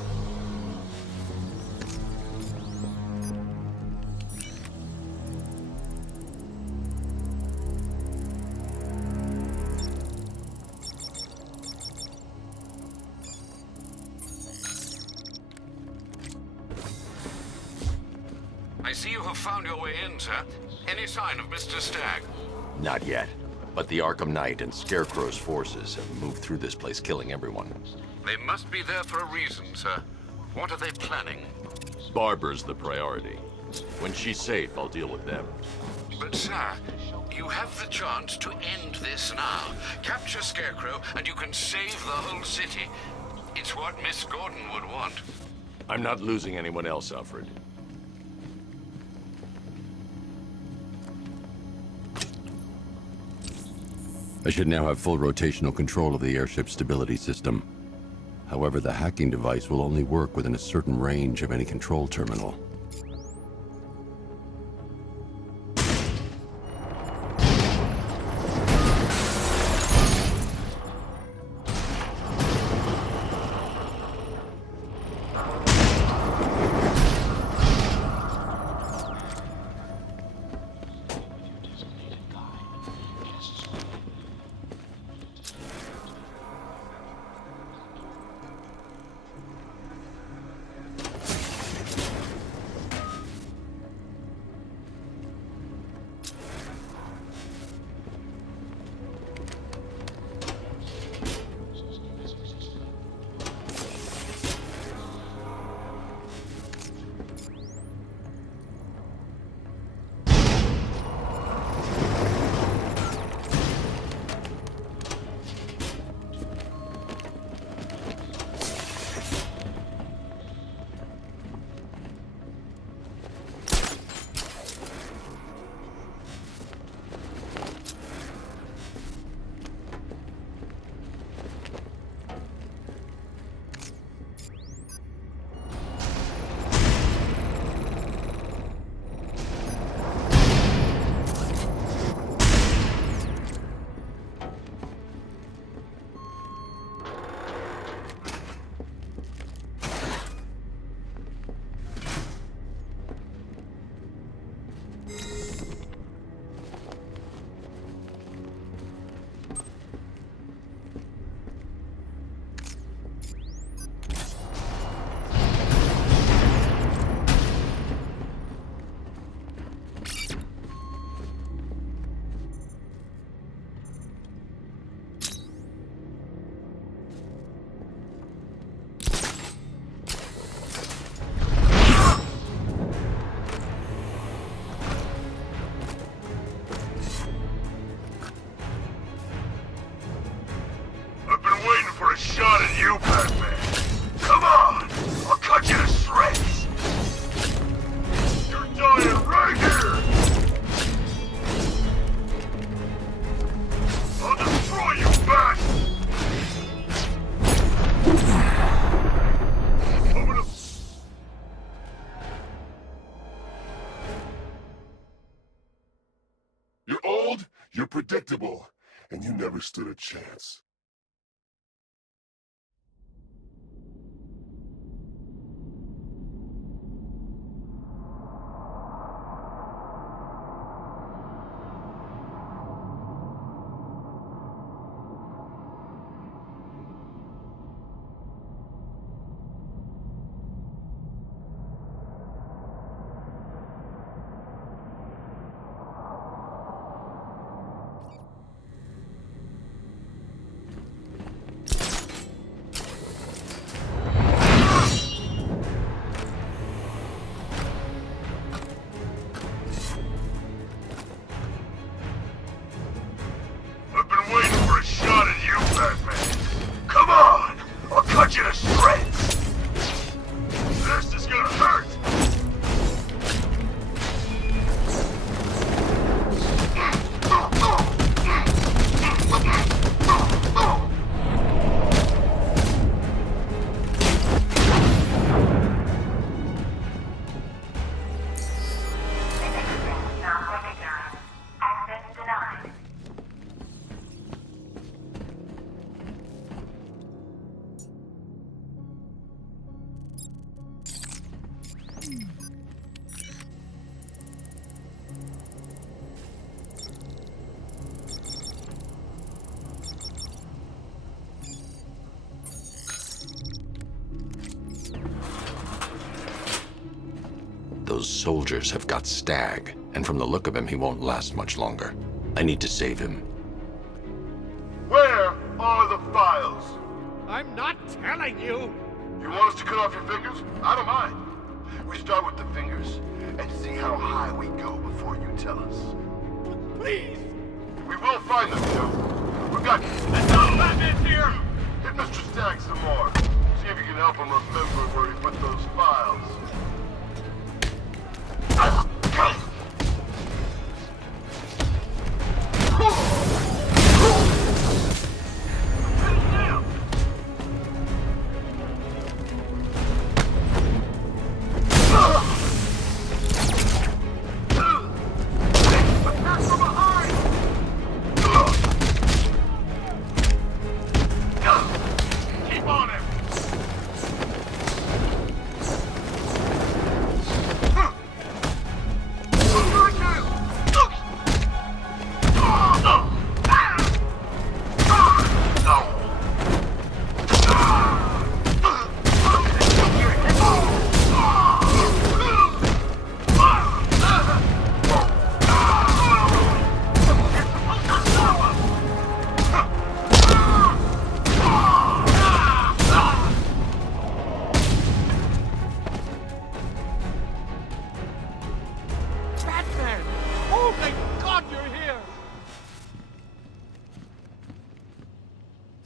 I see you have found your way in, sir. Any sign of Mr. Stagg? Not yet. But the Arkham Knight and Scarecrow's forces have moved through this place, killing everyone. They must be there for a reason, sir. What are they planning? Barbara's the priority. When she's safe, I'll deal with them. But, sir, you have the chance to end this now. Capture Scarecrow, and you can save the whole city. It's what Miss Gordon would want. I'm not losing anyone else, Alfred. I should now have full rotational control of the airship's stability system. However, the hacking device will only work within a certain range of any control terminal. Shot at you, Batman. Come on! I'll cut you to shreds! You're dying right here! I'll destroy you, Bat! I'm gonna... You're old, you're predictable, and you never stood a chance. those soldiers have got Stag, and from the look of him, he won't last much longer. I need to save him. Where are the files? I'm not telling you! You want us to cut off your fingers? I don't mind. We start with the fingers and see how high we go before you tell us. Please! We will find them, Joe. We've got... Batman's here! Hit Mr. Stagg some more. See if you can help him remember where he put those files.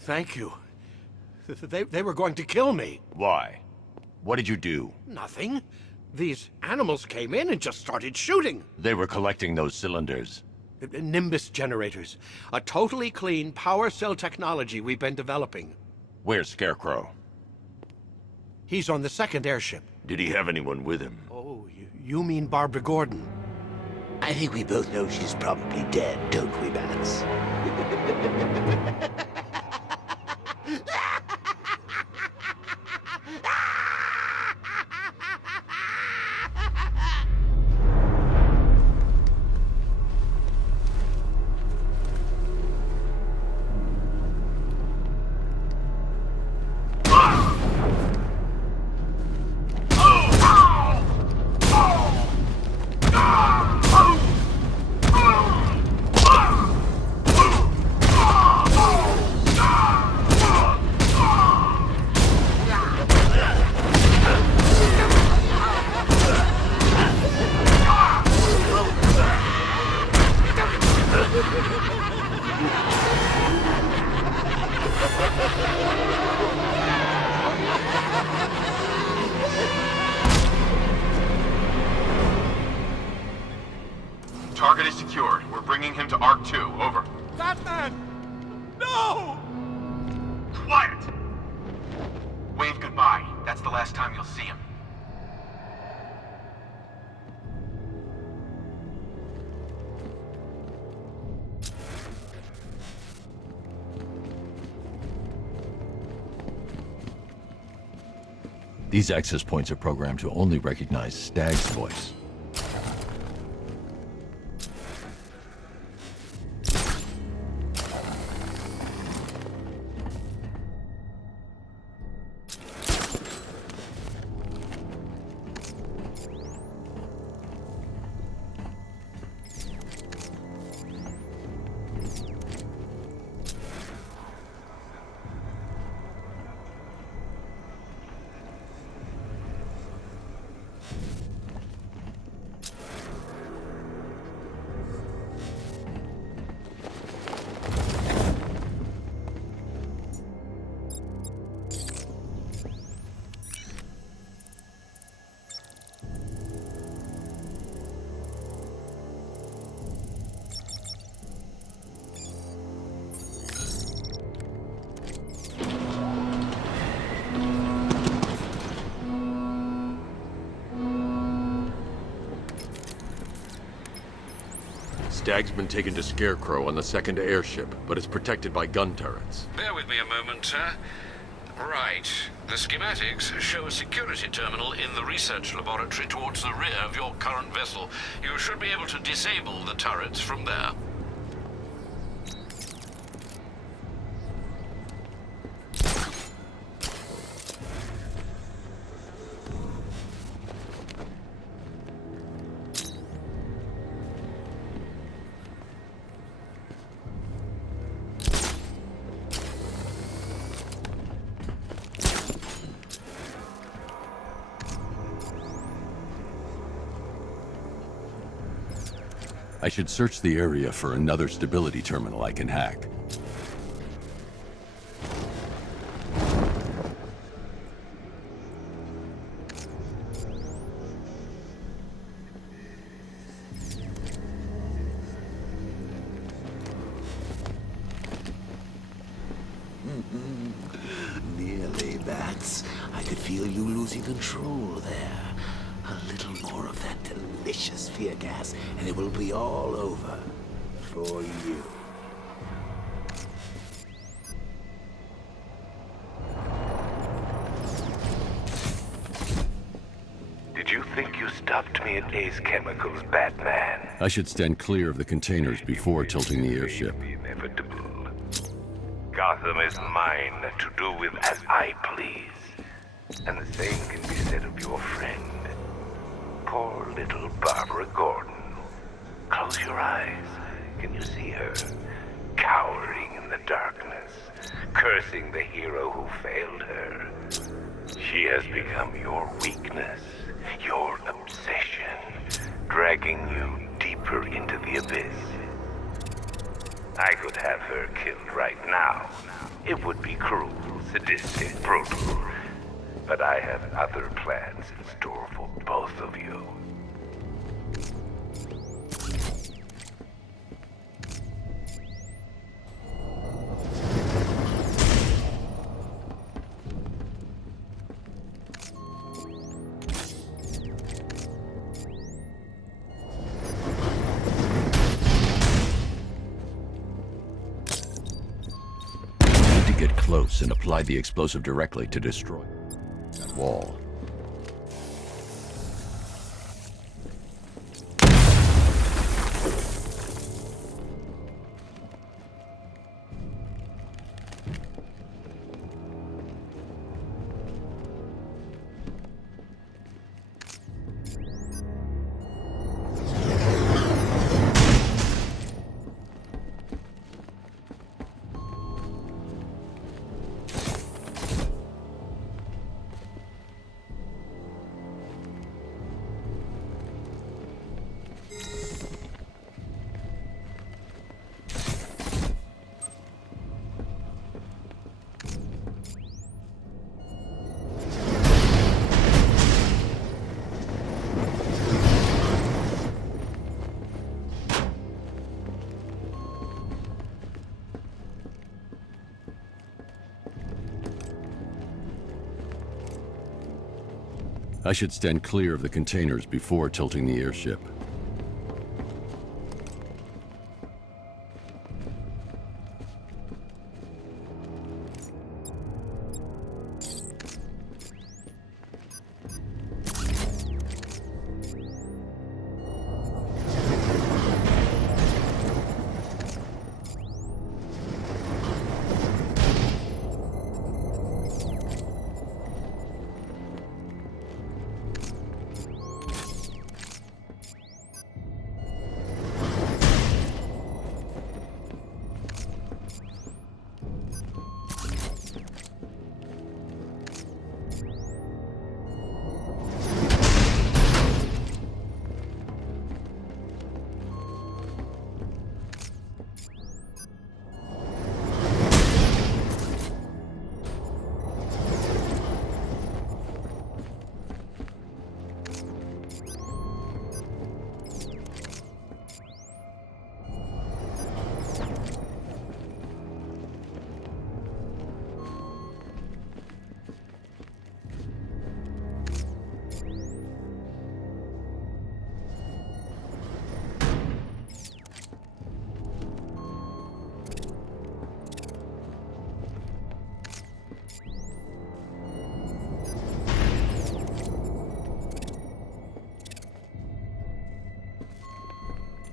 Thank you. They were going to kill me. Why? What did you do? Nothing. These animals came in and just started shooting. They were collecting those cylinders. Nimbus generators. A totally clean power cell technology we've been developing. Where's Scarecrow? He's on the second airship. Did he have anyone with him? Oh, you mean Barbara Gordon? I think we both know she's probably dead, don't we, Bats? Target is secured. We're bringing him to Arc 2. Over. Batman! No! Quiet! Wave goodbye. That's the last time you'll see him. These access points are programmed to only recognize Stag's voice. Stag's been taken to Scarecrow on the second airship, but it's protected by gun turrets. Bear with me a moment, sir. Right. The schematics show a security terminal in the research laboratory towards the rear of your current vessel. You should be able to disable the turrets from there. I should search the area for another stability terminal I can hack. Nearly, Bats. I could feel you losing control there. A little more of that delicious fear gas, and it will be all over. For you. Did you think you stopped me at Ace Chemicals, Batman? I should stand clear of the containers before tilting the airship. Inevitable. Gotham is mine to do with as I please. And the same can be said of your friend. Poor little Barbara Gordon. Close your eyes. Can you see her? Cowering in the darkness, cursing the hero who failed her. She has become your weakness, your obsession, dragging you deeper into the abyss. I could have her killed right now. It would be cruel, sadistic, brutal. But I have other plans in store for both of you. Get close and apply the explosive directly to destroy that wall. I should stand clear of the containers before tilting the airship.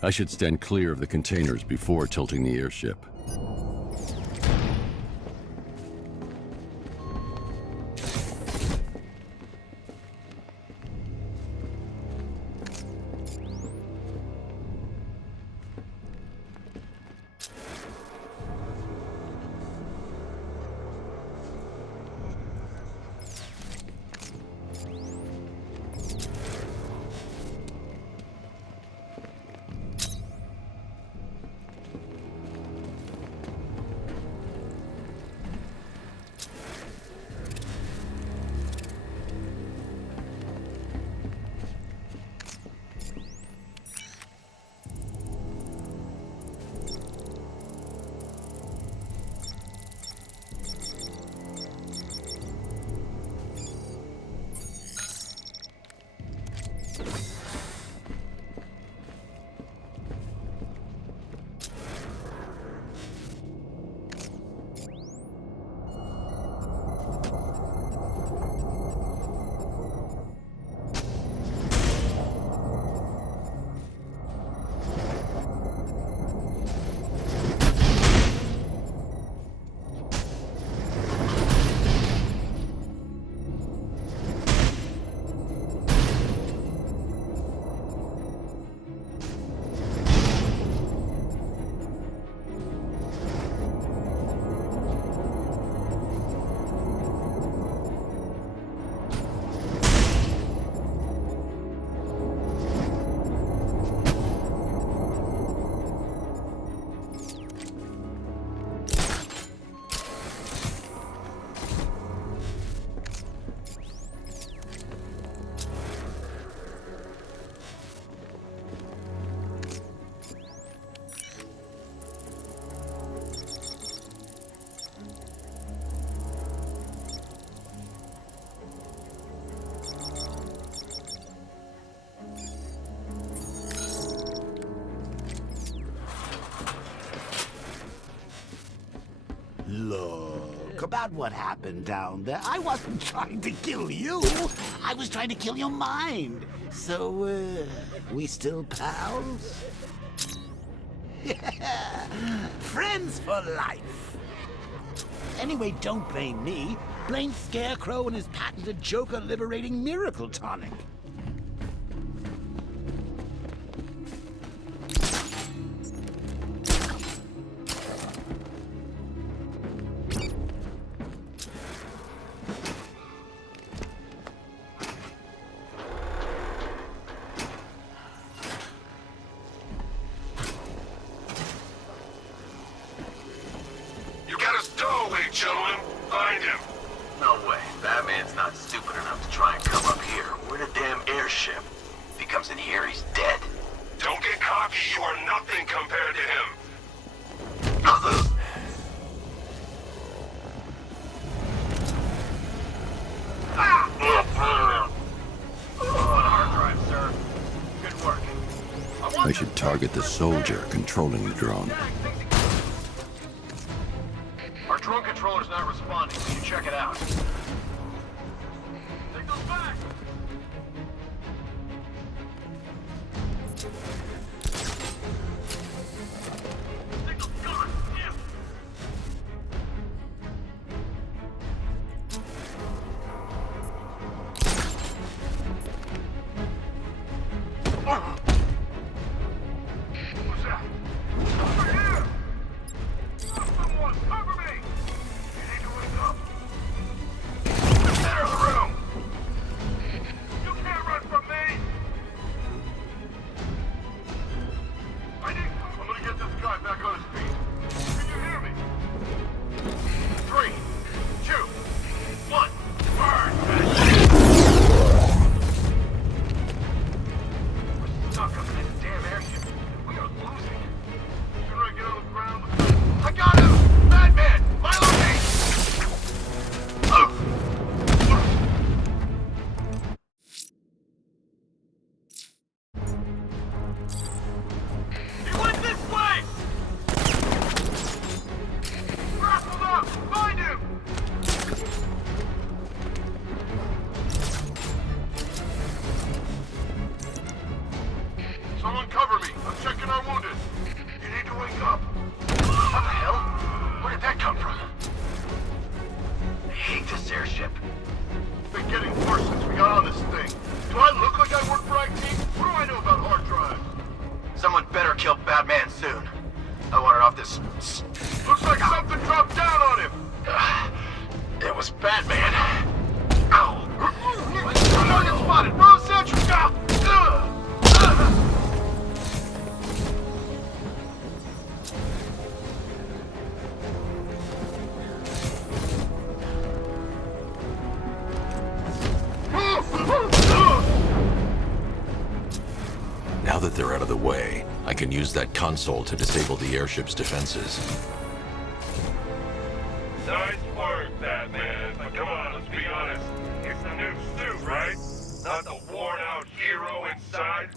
I should stand clear of the containers before tilting the airship. about what happened down there. I wasn't trying to kill you. I was trying to kill your mind. So, we still pals? Yeah, friends for life. Anyway, don't blame me. Blame Scarecrow and his patented Joker-liberating miracle tonic. Gentlemen, find him. No way. Batman's not stupid enough to try and come up here. We're in a damn airship. If he comes in here, he's dead. Don't get cocky. You are nothing compared to him. Hard drive, sir. Good work. I should target the soldier controlling the drone. Our drone controller's not responding, so you check it out. Signal's back! Signal's gone! Damn! Who's that? Over here! Someone, cover me! You need to wake up. Center of the room! You can't run from me! I'm gonna get this guy back on his feet. Can you hear me? 3, 2, 1, burn! We're stuck up in this damn airship. We are losing. Should I get on the ground? I got him! Batman! My location! He went this way! Grapple up! Find him! Someone cover me! I'm checking our wounded. You need to wake up. What the hell? Where did that come from? I hate this airship. It's been getting worse since we got on this thing. Do I look like I work for IT? What do I know about hard drives? Someone better kill Batman soon. I want it off this... Looks like something dropped down on him! It was Batman. Ow! Target spotted! Road sentry! Now that they're out of the way, I can use that console to disable the airship's defenses. Nice work, Batman. But come on, let's be honest. It's the new suit, right? Not the worn-out hero inside?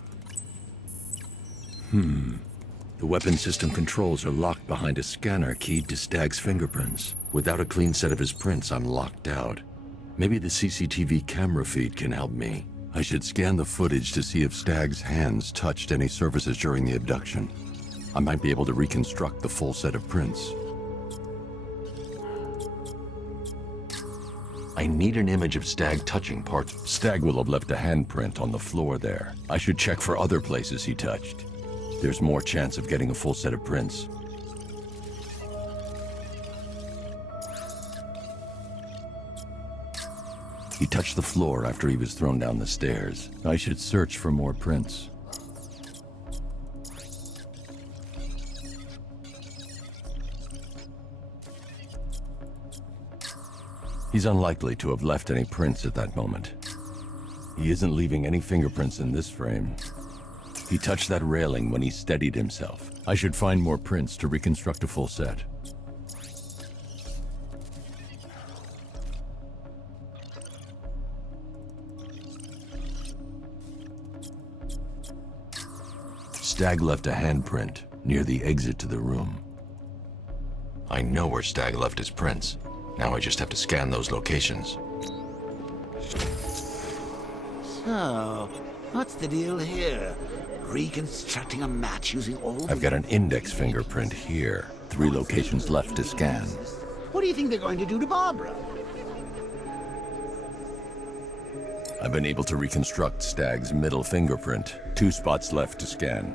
The weapon system controls are locked behind a scanner keyed to Stag's fingerprints. Without a clean set of his prints, I'm locked out. Maybe the CCTV camera feed can help me. I should scan the footage to see if Stag's hands touched any surfaces during the abduction. I might be able to reconstruct the full set of prints. I need an image of Stag touching parts. Stag will have left a handprint on the floor there. I should check for other places he touched. There's more chance of getting a full set of prints. He touched the floor after he was thrown down the stairs. I should search for more prints. He's unlikely to have left any prints at that moment. He isn't leaving any fingerprints in this frame. He touched that railing when he steadied himself. I should find more prints to reconstruct a full set. Stag left a handprint near the exit to the room. I know where Stag left his prints. Now I just have to scan those locations. So, what's the deal here? Reconstructing a match using all I've got an index fingerprint here. 3 locations left to scan. What do you think they're going to do to Barbara? I've been able to reconstruct Stag's middle fingerprint. 2 spots left to scan.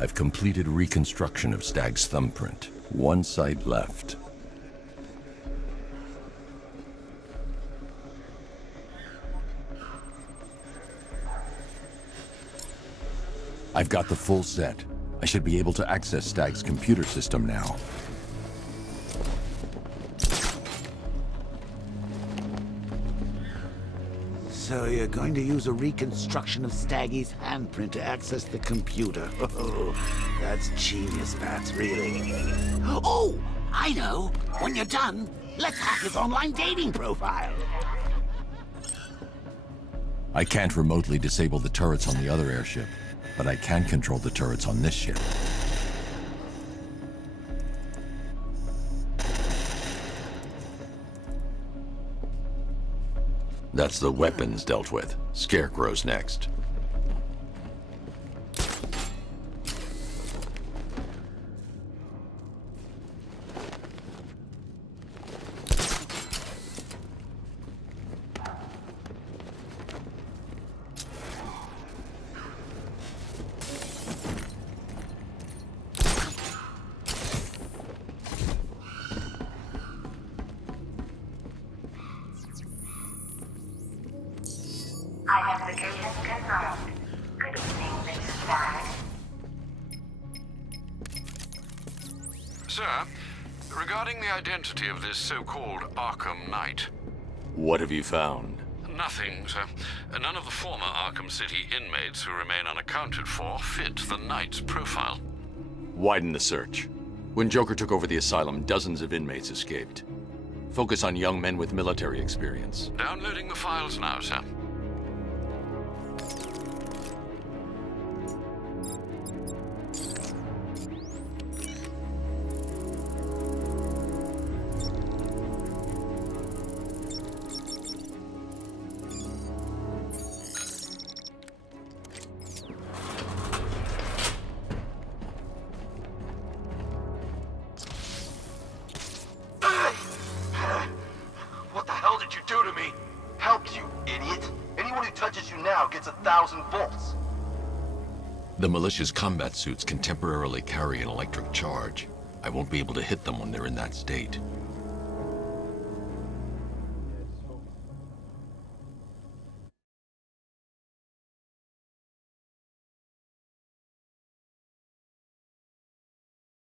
I've completed reconstruction of Stag's thumbprint. 1 site left. I've got the full set. I should be able to access Stag's computer system now. So you're going to use a reconstruction of Staggy's handprint to access the computer. Oh, that's genius, Bats, really. Oh, I know. When you're done, let's hack his online dating profile. I can't remotely disable the turrets on the other airship, but I can control the turrets on this ship. That's the weapons dealt with. Scarecrow's next. Identification confirmed. Good evening, Mr. Stagg. Sir, regarding the identity of this so-called Arkham Knight. What have you found? Nothing, sir. None of the former Arkham City inmates who remain unaccounted for fit the Knight's profile. Widen the search. When Joker took over the asylum, dozens of inmates escaped. Focus on young men with military experience. Downloading the files now, sir. What the hell did you do to me? Help, you idiot! Anyone who touches you now gets 1,000 volts. The militia's combat suits can temporarily carry an electric charge. I won't be able to hit them when they're in that state.